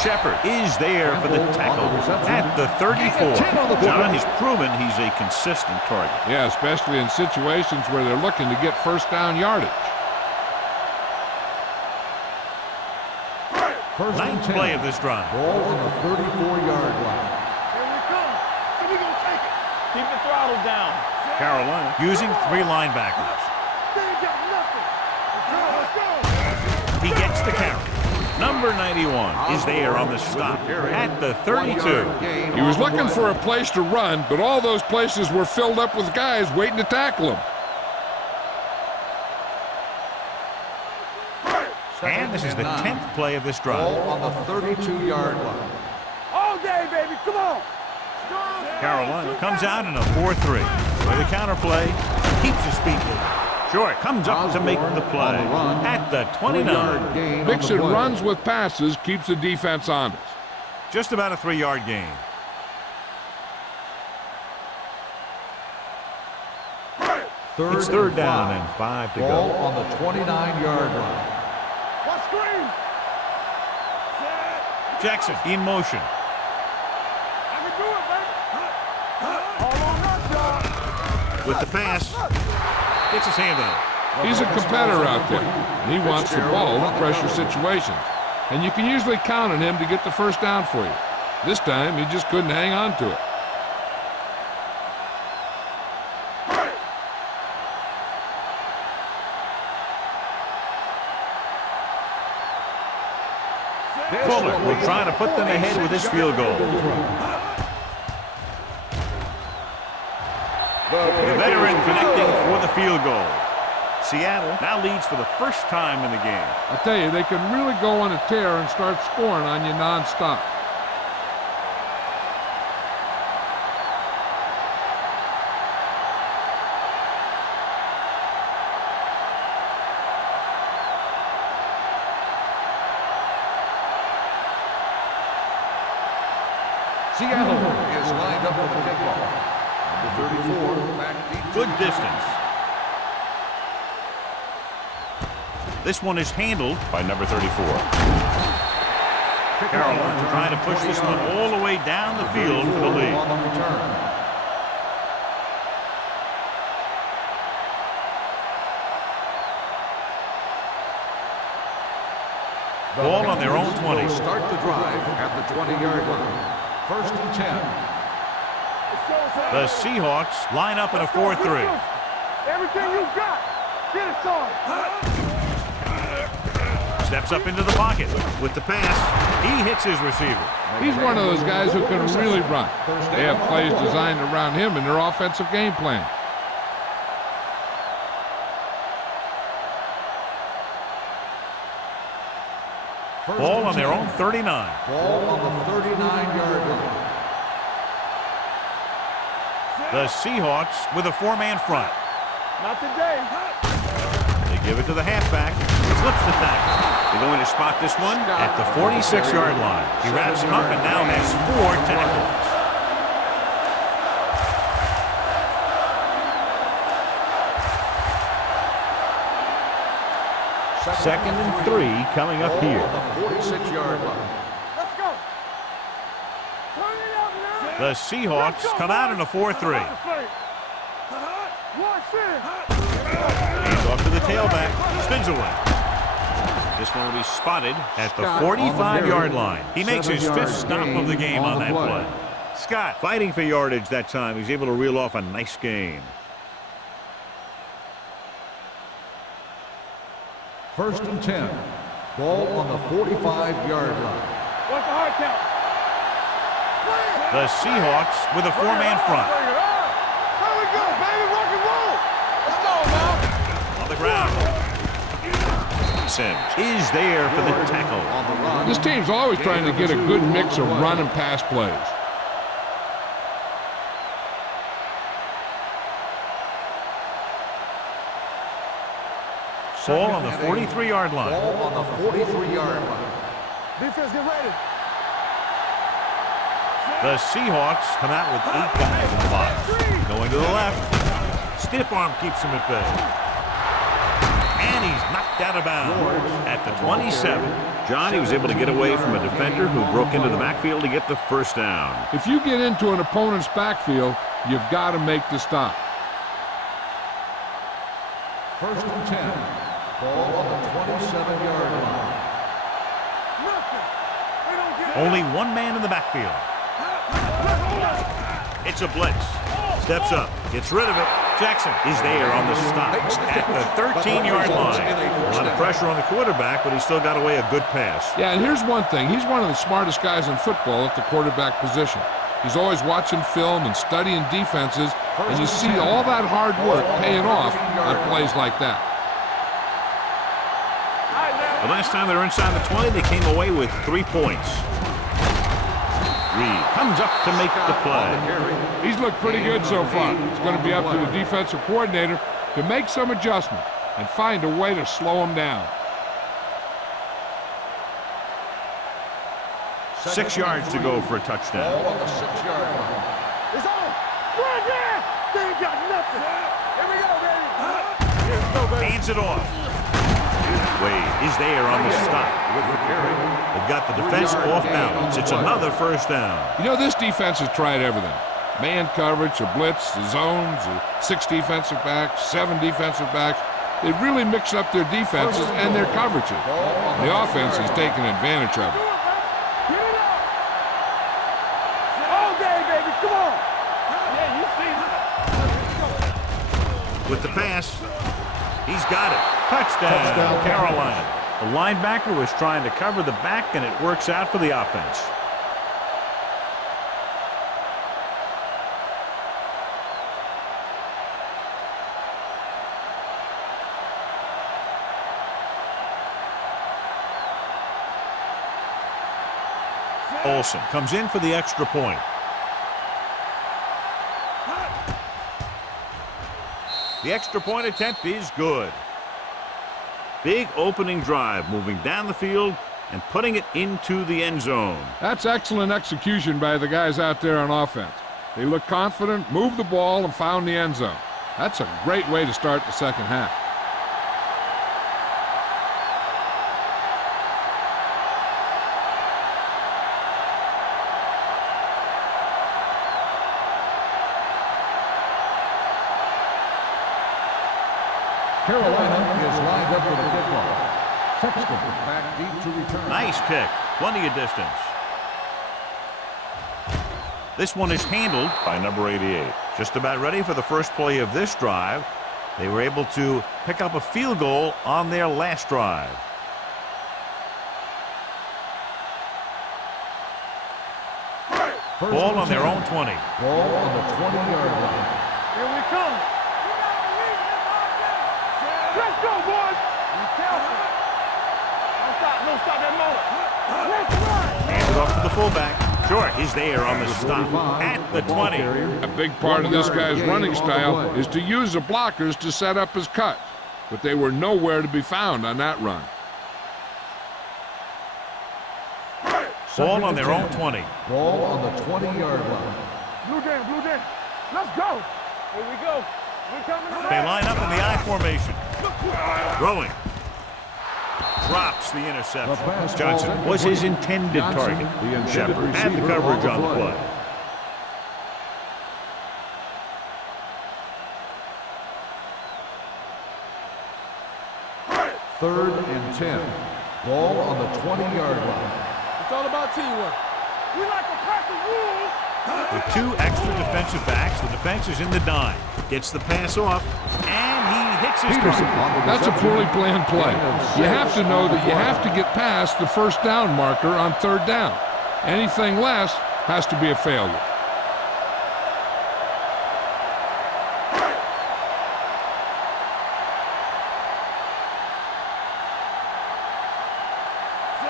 Shepard is there for the tackle at the 34. John has proven he's a consistent target. Yeah, especially in situations where they're looking to get 1st down yardage. 9th play of this drive. Ball on the 34-yard line. Here we come. So we gonna take it. Keep the throttle down. Carolina using 3 linebackers. They ain't got nothing. Let's go. He gets the carry. Number 91 is there on the stop at the 32. He was looking for a place to run, but all those places were filled up with guys waiting to tackle him. And this is the 10th play of this drive. Ball on the 32-yard line. All day, baby. Come on. Carolina comes out in a 4-3. With a counter play, keeps his feet moving. Short comes up to make the play at the 29. Mixing runs with passes keeps the defense honest. Just about a 3-yard gain. It's 3rd down and 5 to Ball go. on the 29-yard line. Watch screen. Jackson in motion. I can do it, baby. All on that, y'all. With the pass. Gets his hand on it. He's a competitor out there, and he wants the ball in pressure situations. And you can usually count on him to get the 1st down for you. This time, he just couldn't hang on to it. Fuller will try to put them ahead with this field goal. The veteran connecting for the field goal. Seattle now leads for the first time in the game. I tell you, they can really go on a tear and start scoring on you nonstop. Seattle is lined up for the kickoff. Number 34, back deep. Good distance. This one is handled by number 34. Carolina trying to push this one all the way down the field for the lead. On the return. Ball on their own 20. Will start the drive at the 20-yard line. 1st and 10. The Seahawks line up in a 4-3. Everything you got. Get it, son. Steps up into the pocket. With the pass, he hits his receiver. He's one of those guys who can really run. They have plays designed around him in their offensive game plan. Ball on their own 39. Ball on the 39-yard line. The Seahawks with a 4-man front. Not today. They give it to the halfback. He slips the tackle. They're going to spot this one at the 46-yard line. He wraps him up and now has 4 tackles. Second and 3 coming up here. On the 46-yard line. Let's go. Turn it up now. The Seahawks come out in a 4-3. Hands off to the tailback. Spins away. This one will be spotted at the 45-yard line. He makes his 5th stop of the game on that play. Scott fighting for yardage that time. He's able to reel off a nice gain. 1st and 10. Ball on the 45-yard line. What's the hard count? The Seahawks with a 4-man front. Bring it on. There we go, baby. Rock and roll. Let's go now. On the ground. Sims is there for the tackle. On the run. This team's always trying to get a good mix of run and pass plays. Ball on the 43-yard line. Ball on the 43-yard line. Defense, get ready. The Seahawks come out with 8 guys in the box. Going to the left. Stiff arm keeps him at bay. And he's knocked out of bounds at the 27. John, he was able to get away from a defender who broke into the backfield to get the 1st down. If you get into an opponent's backfield, you've got to make the stop. 1st and 10. Ball on the 27-yard line. Only 1 man in the backfield. It's a blitz. Steps up. Gets rid of it. Jackson is there on the stop at the 13-yard line. A lot of pressure on the quarterback, but he still got away a good pass. Yeah, and here's one thing. He's one of the smartest guys in football at the quarterback position. He's always watching film and studying defenses, and you see all that hard work paying off on plays like that. The last time they were inside the 20, they came away with 3 points. Reed comes up to make the play. He's looked pretty good so far. It's going to be up to the defensive coordinator to make some adjustment and find a way to slow him down. 6 yards to go for a touchdown. Ball on the 6-yard line. It's on. Right there. They ain't got nothing. Here we go, baby. Here we go, baby. Hands it off. Wade is there on the stop with the carry. They've got the defense off balance. It's another 1st down. You know, this defense has tried everything. Man coverage, a blitz, the zones, 6 defensive backs, 7 defensive backs. They've really mixed up their defenses and their coverages. The offense has taken advantage of it. Get it up. All day, baby. Come on. Yeah, you see it. With the pass, he's got it. Touchdown, Carolina. The linebacker was trying to cover the back, and it works out for the offense. Olsen comes in for the extra point. The extra point attempt is good. Big opening drive, moving down the field and putting it into the end zone. That's excellent execution by the guys out there on offense. They look confident, moved the ball, and found the end zone. That's a great way to start the second half. Carolina is lined up for the kickoff. Sexton back deep to return. Nice kick. Plenty of distance. This one is handled by number 88. Just about ready for the first play of this drive. They were able to pick up a field goal on their last drive. Ball on their own 20. Ball on the 20-yard line. Here we come. Let's go, boys. Be careful. Don't stop that motor. Let's run. Hands it off to the fullback. Short is there on the stop at the 20. A big part of this guy's running style is to use the blockers to set up his cut, but they were nowhere to be found on that run. Ball on their own 20. Ball on the 20-yard line. Blue down. Let's go. Here we go. We're coming around. They line up in the I formation. Throwing. Drops the interception. Johnson was his intended target. Shepard had the coverage on the play. Third and 10. Ball on the 20-yard line. It's all about teamwork. We like to crack the rules. With two extra defensive backs, the defense is in the dime. Gets the pass off, and he hits his target. That's a poorly planned play. You have to know that you have to get past the first down marker on third down. Anything less has to be a failure.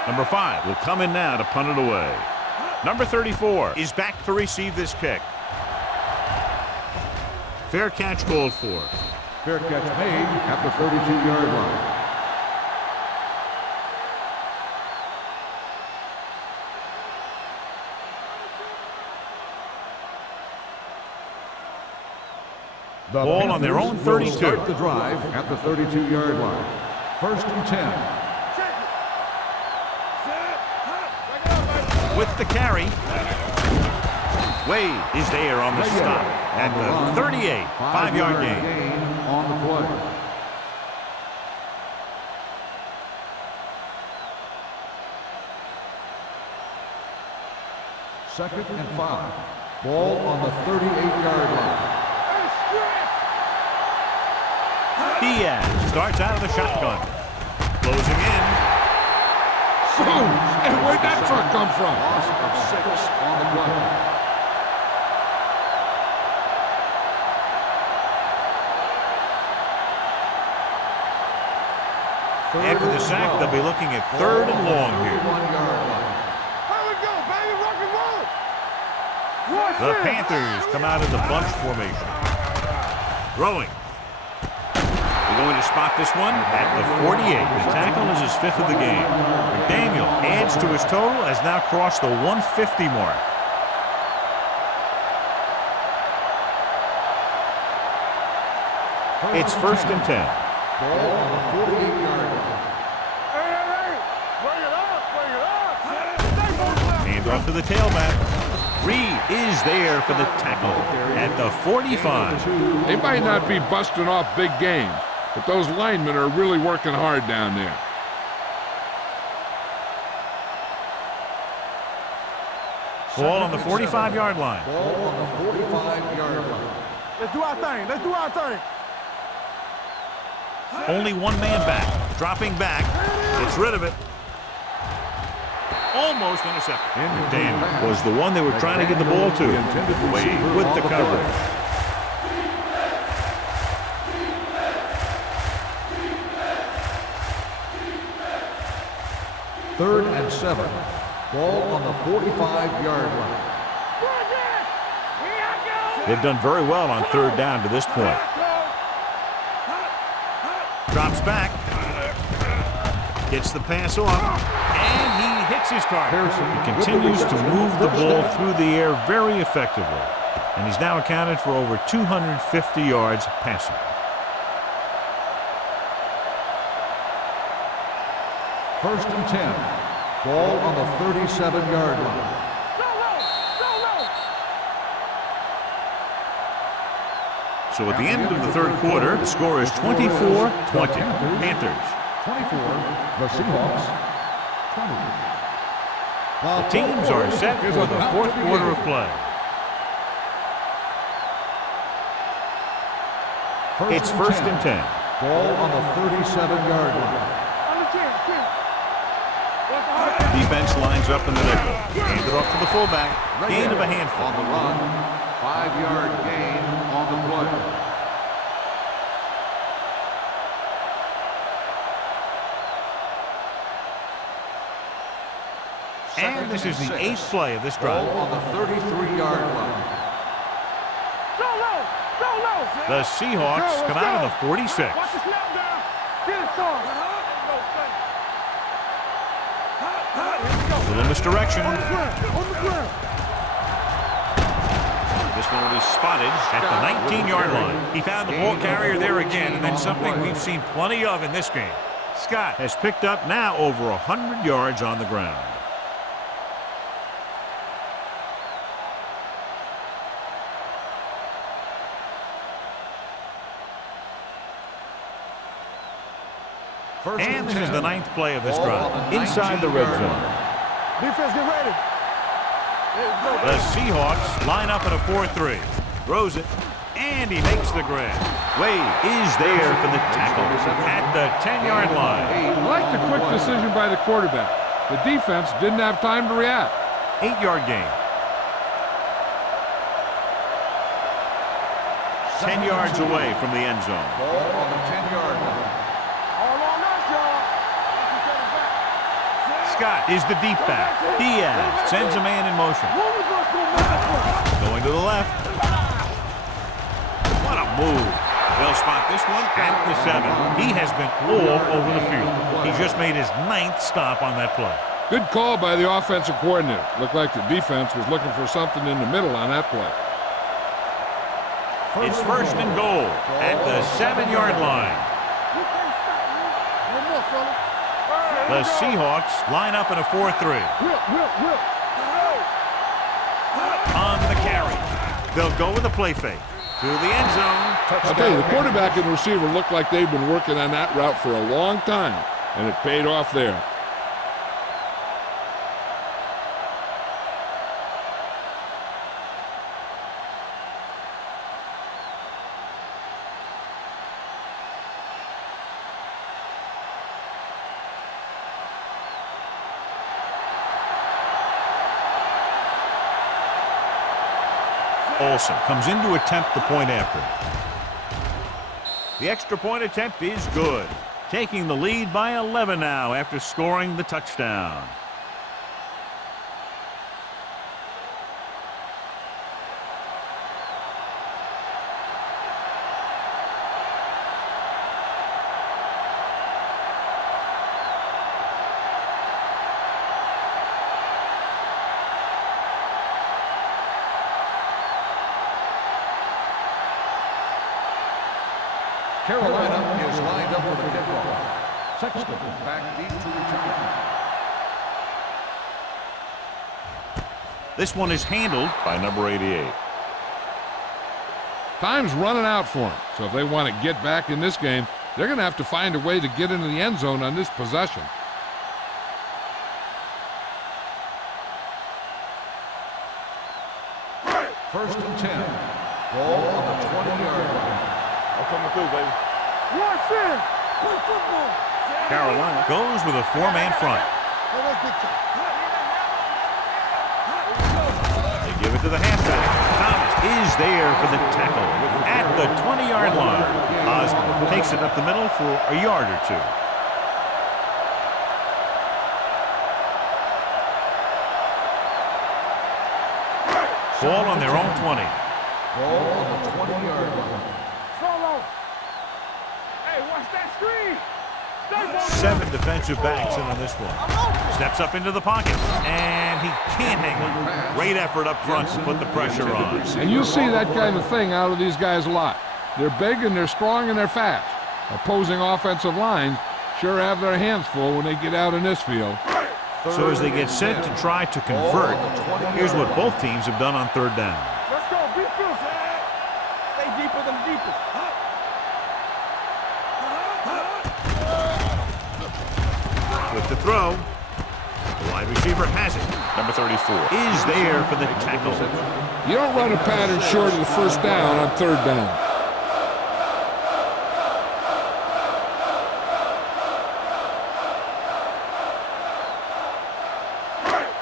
Number 5 will come in now to punt it away. Number 34 is back to receive this kick. Fair catch called for. Fair catch made at the 32-yard line. The Ball on their own 32. will start the drive at the 32-yard line. First and 10. With the carry. Wade is there on the stop at the 38. 5-yard gain. On the play. Second and 5. Ball on the 38-yard line. Diaz starts out of the shotgun. Closing in. Boom! And where'd that truck come from? Loss of 6 on the play. After the sack, they'll be looking at third and long here. 31-yard line. Here we go, baby. Rock and roll. The Panthers come out in the bunch formation. Throwing. They're going to spot this one at the 48. The tackle is his 5th of the game. McDaniel adds to his total, has now crossed the 150 mark. It's first and 10. Ball on the 48-yard line. Hey. Bring it up. Hand off to the tailback. Reed is there for the tackle at the 45. They might not be busting off big games, but those linemen are really working hard down there. Ball on the 45-yard line. Ball on the 45-yard line. Let's do our thing. Only one man back. Dropping back. Gets rid of it. Almost intercepted. McDaniel was the one they were trying to get the ball to. Wade with the coverage. Third and 7. Ball on the 45-yard line. They've done very well on third down to this point. Drops back. Gets the pass off. And he hits his target. He continues to move the ball through the air very effectively. And he's now accounted for over 250 yards passing. First and 10. Ball on the 37-yard line. So at the end of the third quarter, the score is 24-20. Panthers 24, the Seahawks 20. The teams are set for the fourth quarter of play. It's first and 10. Ball on the 37-yard line. Defense lines up in the nickel. Hand it off to the fullback. Gain of a handful. On the run, 5-yard gain on the play. And this is the 8th play of this drive. Ball on the 33-yard line. The Seahawks come out of the 46. Watch the snap down. Get it, son. Little misdirection. On the ground. This one will be spotted at the 19-yard line. He found the ball carrier there again, and that's something we've seen plenty of in this game. Scott has picked up now over 100 yards on the ground. And this is the 9th play of this drive. Inside the red zone. Defense, get ready. The Seahawks line up in a 4-3. Throws it, and he makes the grab. Wade is there for the tackle at the 10-yard line. I like the quick decision by the quarterback. The defense didn't have time to react. 8-yard gain. 10 yards away from the end zone. Ball on the 10-yard line. All on us, y'all. Scott is the deep back. Diaz sends a man in motion. Going to the left. What a move. They'll spot this one at the 7. He has been all over the field. He just made his 9th stop on that play. Good call by the offensive coordinator. Looked like the defense was looking for something in the middle on that play. It's first and goal at the 7-yard line. The Seahawks line up in a 4-3. On the carry. They'll go with a play fake. To the end zone. I'll tell you, the quarterback and receiver look like they've been working on that route for a long time, and it paid off there. Olsen comes in to attempt the point after. The extra point attempt is good. Taking the lead by 11 now after scoring the touchdown. Carolina is lined up for the kickoff. Sexton back deep to return. This one is handled by number 88. Time's running out for them, so if they want to get back in this game, they're going to have to find a way to get into the end zone on this possession. First and 10. Ball on the 20-yard line. I'm coming through, baby. Watch in. Play football. Carolina goes with a 4-man front. They give it to the halfback. Thomas is there for the tackle at the 20-yard line. Osborne takes it up the middle for a yard or two. Ball on their own 20. Ball on the 20-yard line. Solo. Hey, watch that screen. 7 defensive backs in on this one. Steps up into the pocket, and he can't hang on. Great effort up front to put the pressure on. And you see that kind of thing out of these guys a lot. They're big and they're strong and they're fast. Opposing offensive lines sure have their hands full when they get out in this field. So as they get set to try to convert, here's what both teams have done on third down. Let's go. Be fierce. Stay deeper than the deepest. With the throw. The wide receiver has it. Number 34 is there for the tackle. You don't run a pattern short of the first down on third down.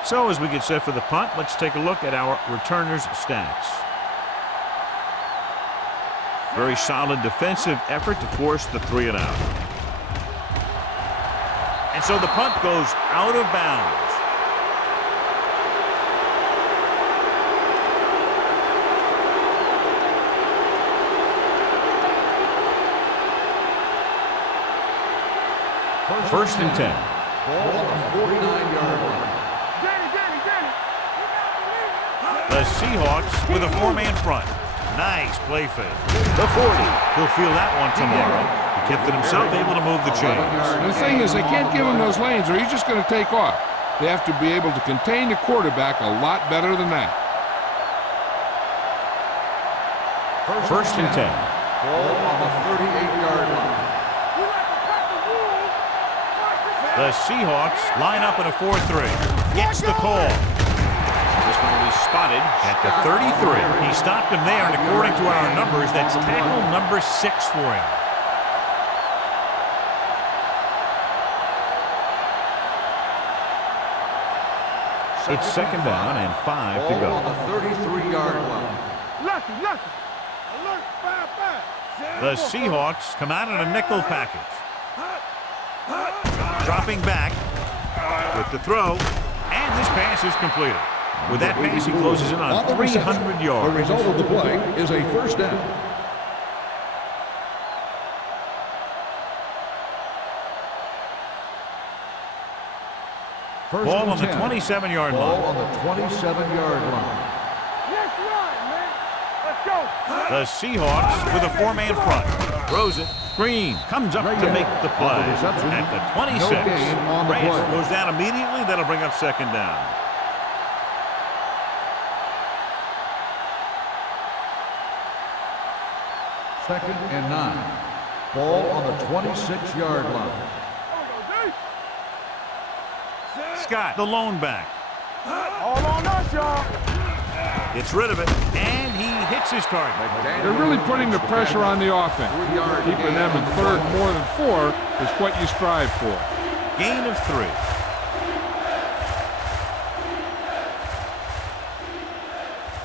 So as we get set for the punt, let's take a look at our returners' stats. Very solid defensive effort to force the 3-and-out. And so the punt goes out of bounds. First and 10. Ball on the 49-yard line. The Seahawks with a 4-man front. Nice play fake. The 40. He'll feel that one tomorrow. He kept it himself, able to move the chains. The thing is, they can't give him those lanes or he's just going to take off. They have to be able to contain the quarterback a lot better than that. First and 10. Ball on the 38-yard line. The Seahawks line up in a 4-3. Gets the call. This one will be spotted at the 33. He stopped him there, and according to our numbers, that's tackle number 6 for him. It's second down and 5 to go. Ball on the 33-yard line. Lucky. Alert, 5-5. The Seahawks come out in a nickel package. Dropping back with the throw, and this pass is completed. With that pass, he closes in on 300 yards. The result of the play is a first down. Ball on the 27-yard line. Ball on the 27-yard line. Let's run, man. Let's go. The Seahawks with a 4-man front. Throws it. Green comes up to make the play. At the 26. No gain on the Reyes play. goes down immediately. That'll bring up second down. Second and 9. Ball on the 26-yard line. Scott, the lone back. All on us, y'all. Gets rid of it, and he hits his target. They're really putting the pressure on the offense. Keeping them in third more than 4 is what you strive for. Gain of 3.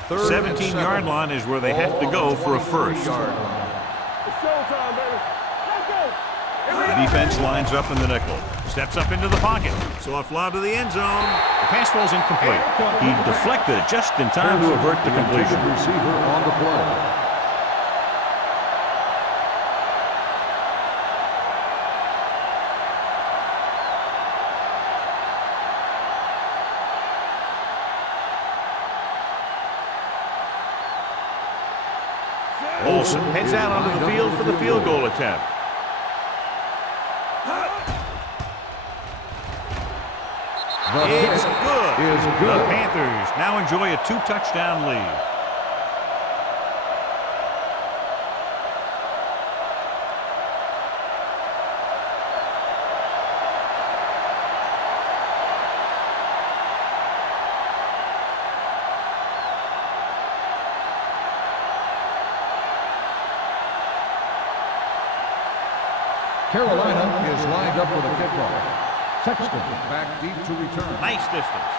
Third and 17-yard line is where they have to go for a first. It's showtime, baby. Let's go. The defense lines up in the nickel. Steps up into the pocket. Soft lob to the end zone. The pass falls incomplete. He deflected it just in time to avert the completion. Receiver on the play. Olsen heads out onto the field for the field goal attempt. It's good. The Panthers now enjoy a 2-touchdown lead. Carolina is lined up for the kickoff. Sexton back deep to return. Nice distance.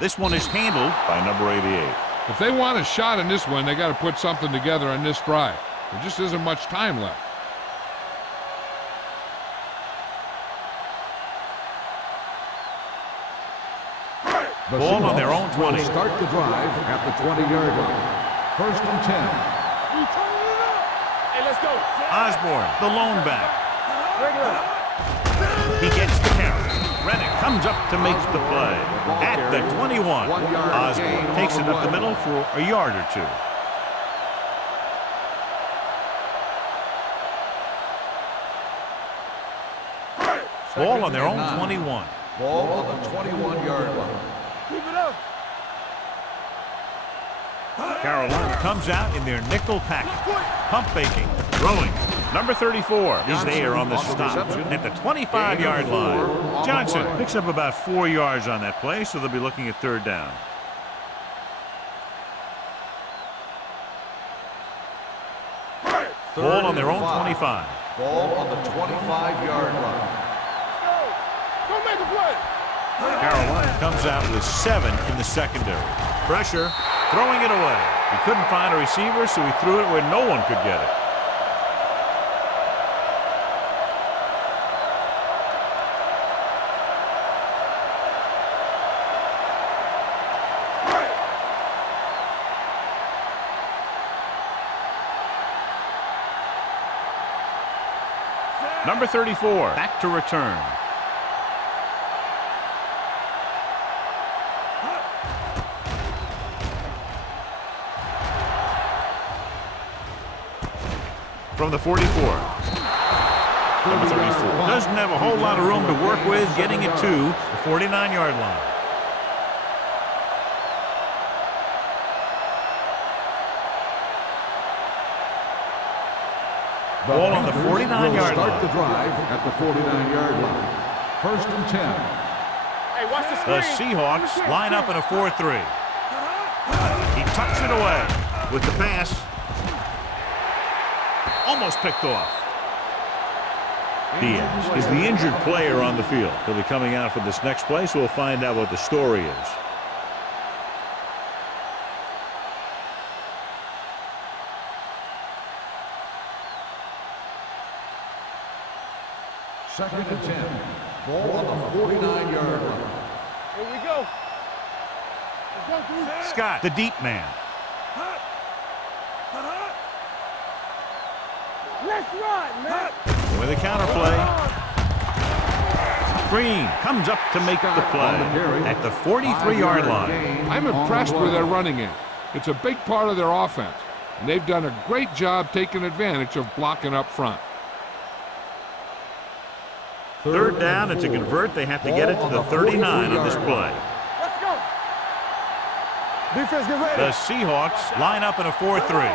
This one is handled by number 88. If they want a shot in this one, they got to put something together on this drive. There just isn't much time left. Ball on their own 20. Will start the drive at the 20-yard line. First and 10. We turning it up. Hey, let's go. Osborne, the lone back. Bring it up. He gets the carry. Reddick comes up to make the play. At the 21. Osborne takes it up the middle for a yard or 2. Ball on their own 21. Ball on the 21-yard line. Keep it up. Carolina comes out in their nickel package. Pump faking, throwing. Number 34 is there on the stop at the 25-yard line. Johnson picks up about 4 yards on that play, so they'll be looking at third down. Ball on their own 25. Ball on the 25-yard line. Go make a play. Carolina comes out with 7 in the secondary. Pressure, throwing it away. He couldn't find a receiver, so he threw it where no one could get it. Number 34, back to return. From the 44. Number 34 doesn't have a whole lot of room to work with, getting it to the 49-yard line. Ball on the 49-yard line. Start the drive at the 49-yard line. 1st and 10. Hey, watch the The screen. Seahawks line up in a 4-3. He tucks it away with the pass. Almost picked off. Diaz is the injured player on the field. He'll be coming out for this next play, so we'll find out what the story is. Second and 10. Ball on the 49-yard line. Here we go. Let's go, dude. Scott, the deep man. Let's run, man. With a counterplay. Green comes up to make the play at the 43-yard line. I'm impressed with their running game. It's a big part of their offense, and they've done a great job taking advantage of blocking up front. Third down, and to convert, they have to get it to the 39 on this play. Let's go. Defense, get ready. The Seahawks line up in a 4-3.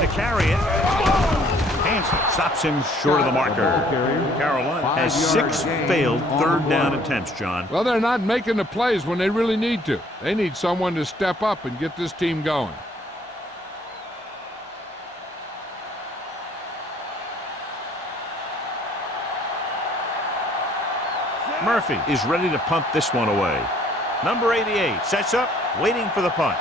To carry it, Hanson stops him short of the marker. Carolina has 6 failed third down attempts, John. Well, they're not making the plays when they really need to. They need someone to step up and get this team going. Murphy is ready to punt this one away. Number 88 sets up, waiting for the punt.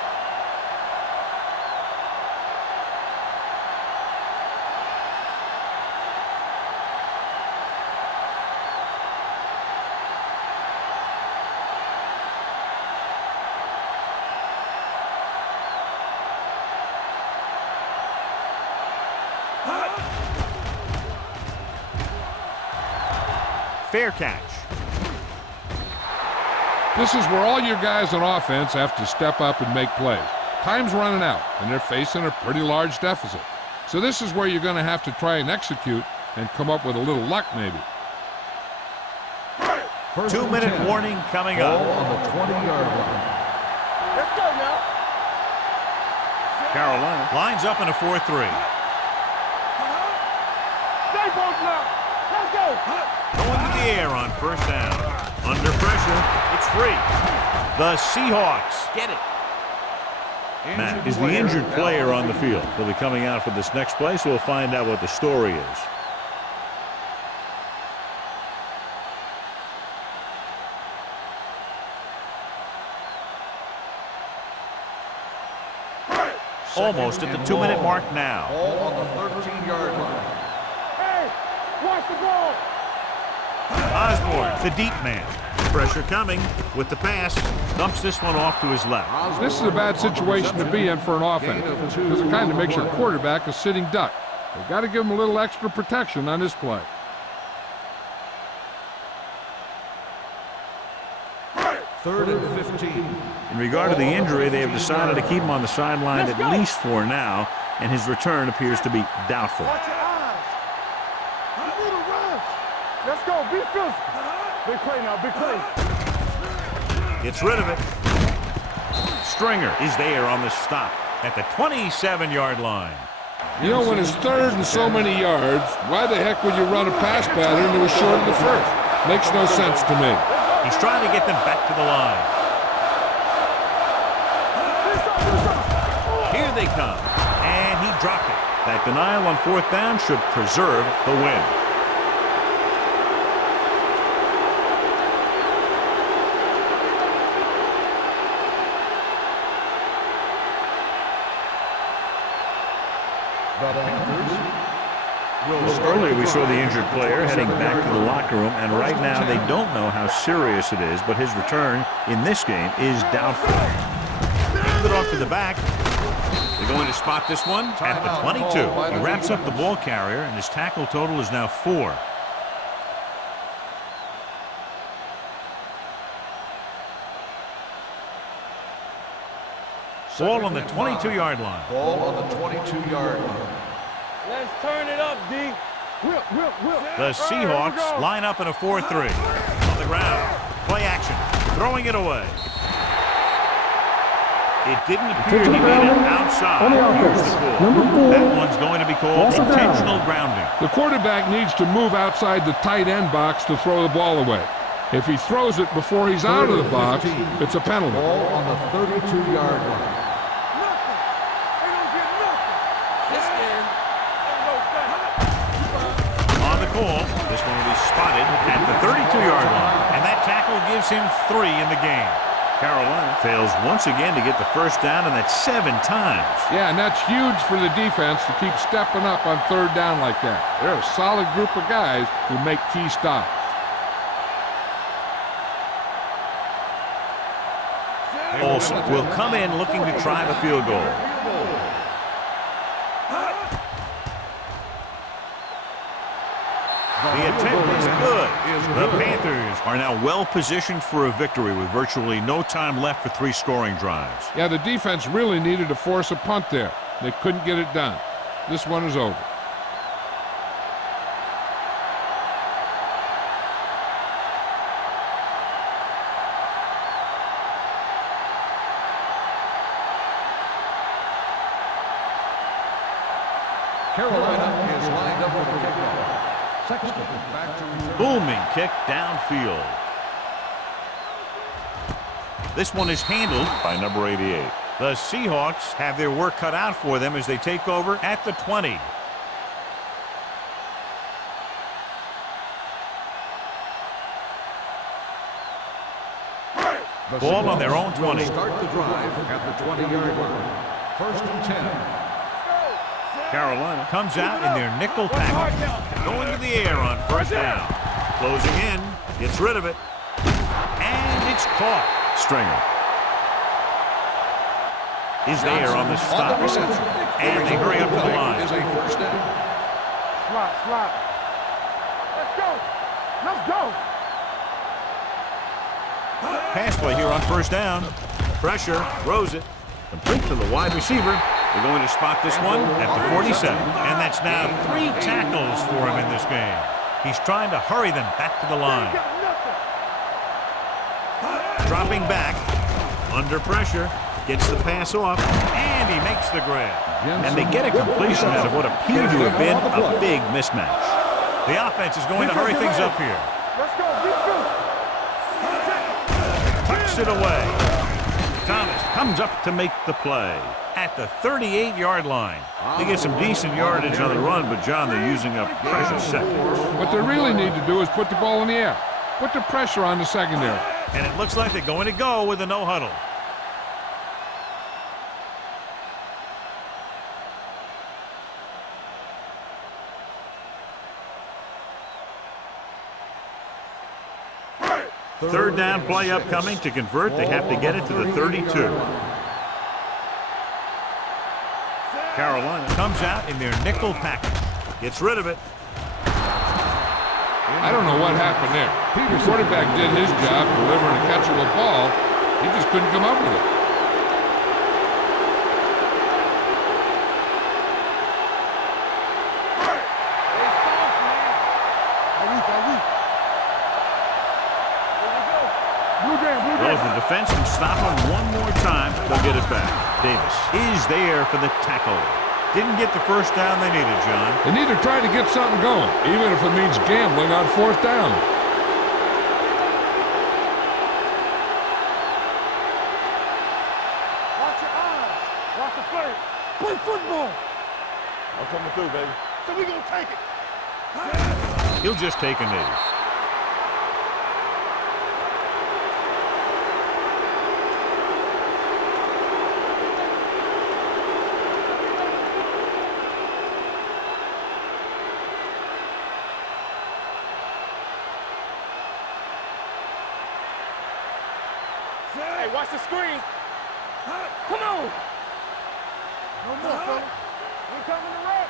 Fair catch. This is where all your guys on offense have to step up and make plays. Time's running out, and they're facing a pretty large deficit. So this is where you're going to have to try and execute and come up with a little luck, maybe. 2-minute warning coming Ball up. on the 20-yard line. Let's go now. Carolina lines up in a 4-3. Stay both now. Let's go. Going to the air on first down. Under pressure, it's free. The Seahawks get it. Matt is the injured player on the field. He'll be coming out for this next play, so we'll find out what the story is. Almost at the 2-minute mark now. Ball on the 13-yard line. Hey, watch the ball. Osborne, the deep man. Pressure coming with the pass. Dumps this one off to his left. This is a bad situation to be in for an offense, because it kind of makes your quarterback a sitting duck. They've got to give him a little extra protection on this play. Third and 15. In regard to the injury, they have decided to keep him on the sideline at least for now, and his return appears to be doubtful. Watch your eyes. You need a rush. Let's go. Be physical. Big play now. Big play. Gets rid of it. Stringer is there on the stop at the 27-yard line. You know, when it's third and so many yards, why the heck would you run a pass pattern that was short of the first? Makes no sense to me. He's trying to get them back to the line. Here they come. And he dropped it. That denial on fourth down should preserve the win. Earlier we saw the injured player heading back to the locker room, and right now they don't know how serious it is, but his return in this game is doubtful. Hands it off to the back. They're going to spot this one at the 22. He wraps up the ball carrier, and his tackle total is now 4. Ball on the 22-yard line. Ball on the 22-yard line. Let's turn it up, D. Whip, whip, whip. The Seahawks line up in a 4-3. On the ground. Play action. Throwing it away. It didn't appear he made it outside. On the Here's offense, the call. number 4. That one's going to be called Loss of down. intentional grounding. The quarterback needs to move outside the tight end box to throw the ball away. If he throws it before he's out of the box, it's a penalty. Ball on the 32-yard line. On the call, this one will be spotted at the 32-yard line. And that tackle gives him 3 in the game. Carolina fails once again to get the first down, and that's 7 times. Yeah, and that's huge for the defense to keep stepping up on third down like that. They're a solid group of guys who make key stops. Olsen will come in looking to try the field goal. The attempt is good. The Panthers are now well positioned for a victory with virtually no time left for 3 scoring drives. Yeah, the defense really needed to force a punt there. They couldn't get it done. This one is over. Carolina is lined up for the kickoff. Sexton back to reserve. Booming kick downfield. This one is handled by number 88. The Seahawks have their work cut out for them as they take over at the 20. Ball on their own 20. Start the drive at the 20-yard line. 1st and 10. Carolina comes out in their nickel package. Going to the air on first down. Closing in. Gets rid of it. And it's caught. Stringer is there on the stop. And they hurry up to the line. Is a first down. Slot, slot. Let's go. Let's go. Pass play here on first down. Pressure. Throws it. Complete to the wide receiver. They're going to spot this one at the 47. And that's now 3 tackles for him in this game. He's trying to hurry them back to the line. Dropping back. Under pressure. Gets the pass off. And he makes the grab. And they get a completion out of what appeared to have been a big mismatch. The offense is going to hurry things up here. Let's go. Tucks it away. Thomas comes up to make the play at the 38-yard line. They get some decent yardage on the run, but, John, they're using up precious seconds. What they really need to do is put the ball in the air. Put the pressure on the secondary. And it looks like they're going to go with a no-huddle. Third down play upcoming. To convert, they have to get it to the 32. Carolina comes out in their nickel package. Gets rid of it. I don't know what happened there. The quarterback did his job delivering a catchable ball. He just couldn't come up with it. Well, if the defense can stop him one more time, they'll get it back. Davis is there for the tackle. Didn't get the first down they needed, John. They need to try to get something going, even if it means gambling on 4th down. Watch your eyes. Watch the play. Play football. I'm coming through, baby. So we gonna take it. He'll just take a knee. Hey, watch the screen. Come on. No more, fella. We coming to wreck.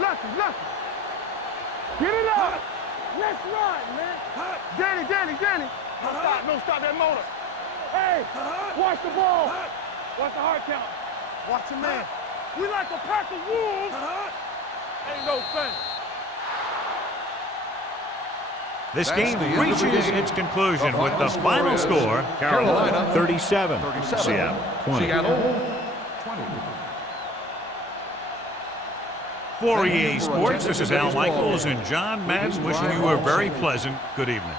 Lucky. Get it up. Let's run, man. Danny. Don't stop that motor. Hey, watch the ball. Watch the hard count. Watch your man. We like a pack of wolves. Ain't no thing. This game reaches its conclusion with the final score, Carolina 37, Seattle 20. For EA Sports, this is Al Michaels and John Madden wishing you a very pleasant good evening.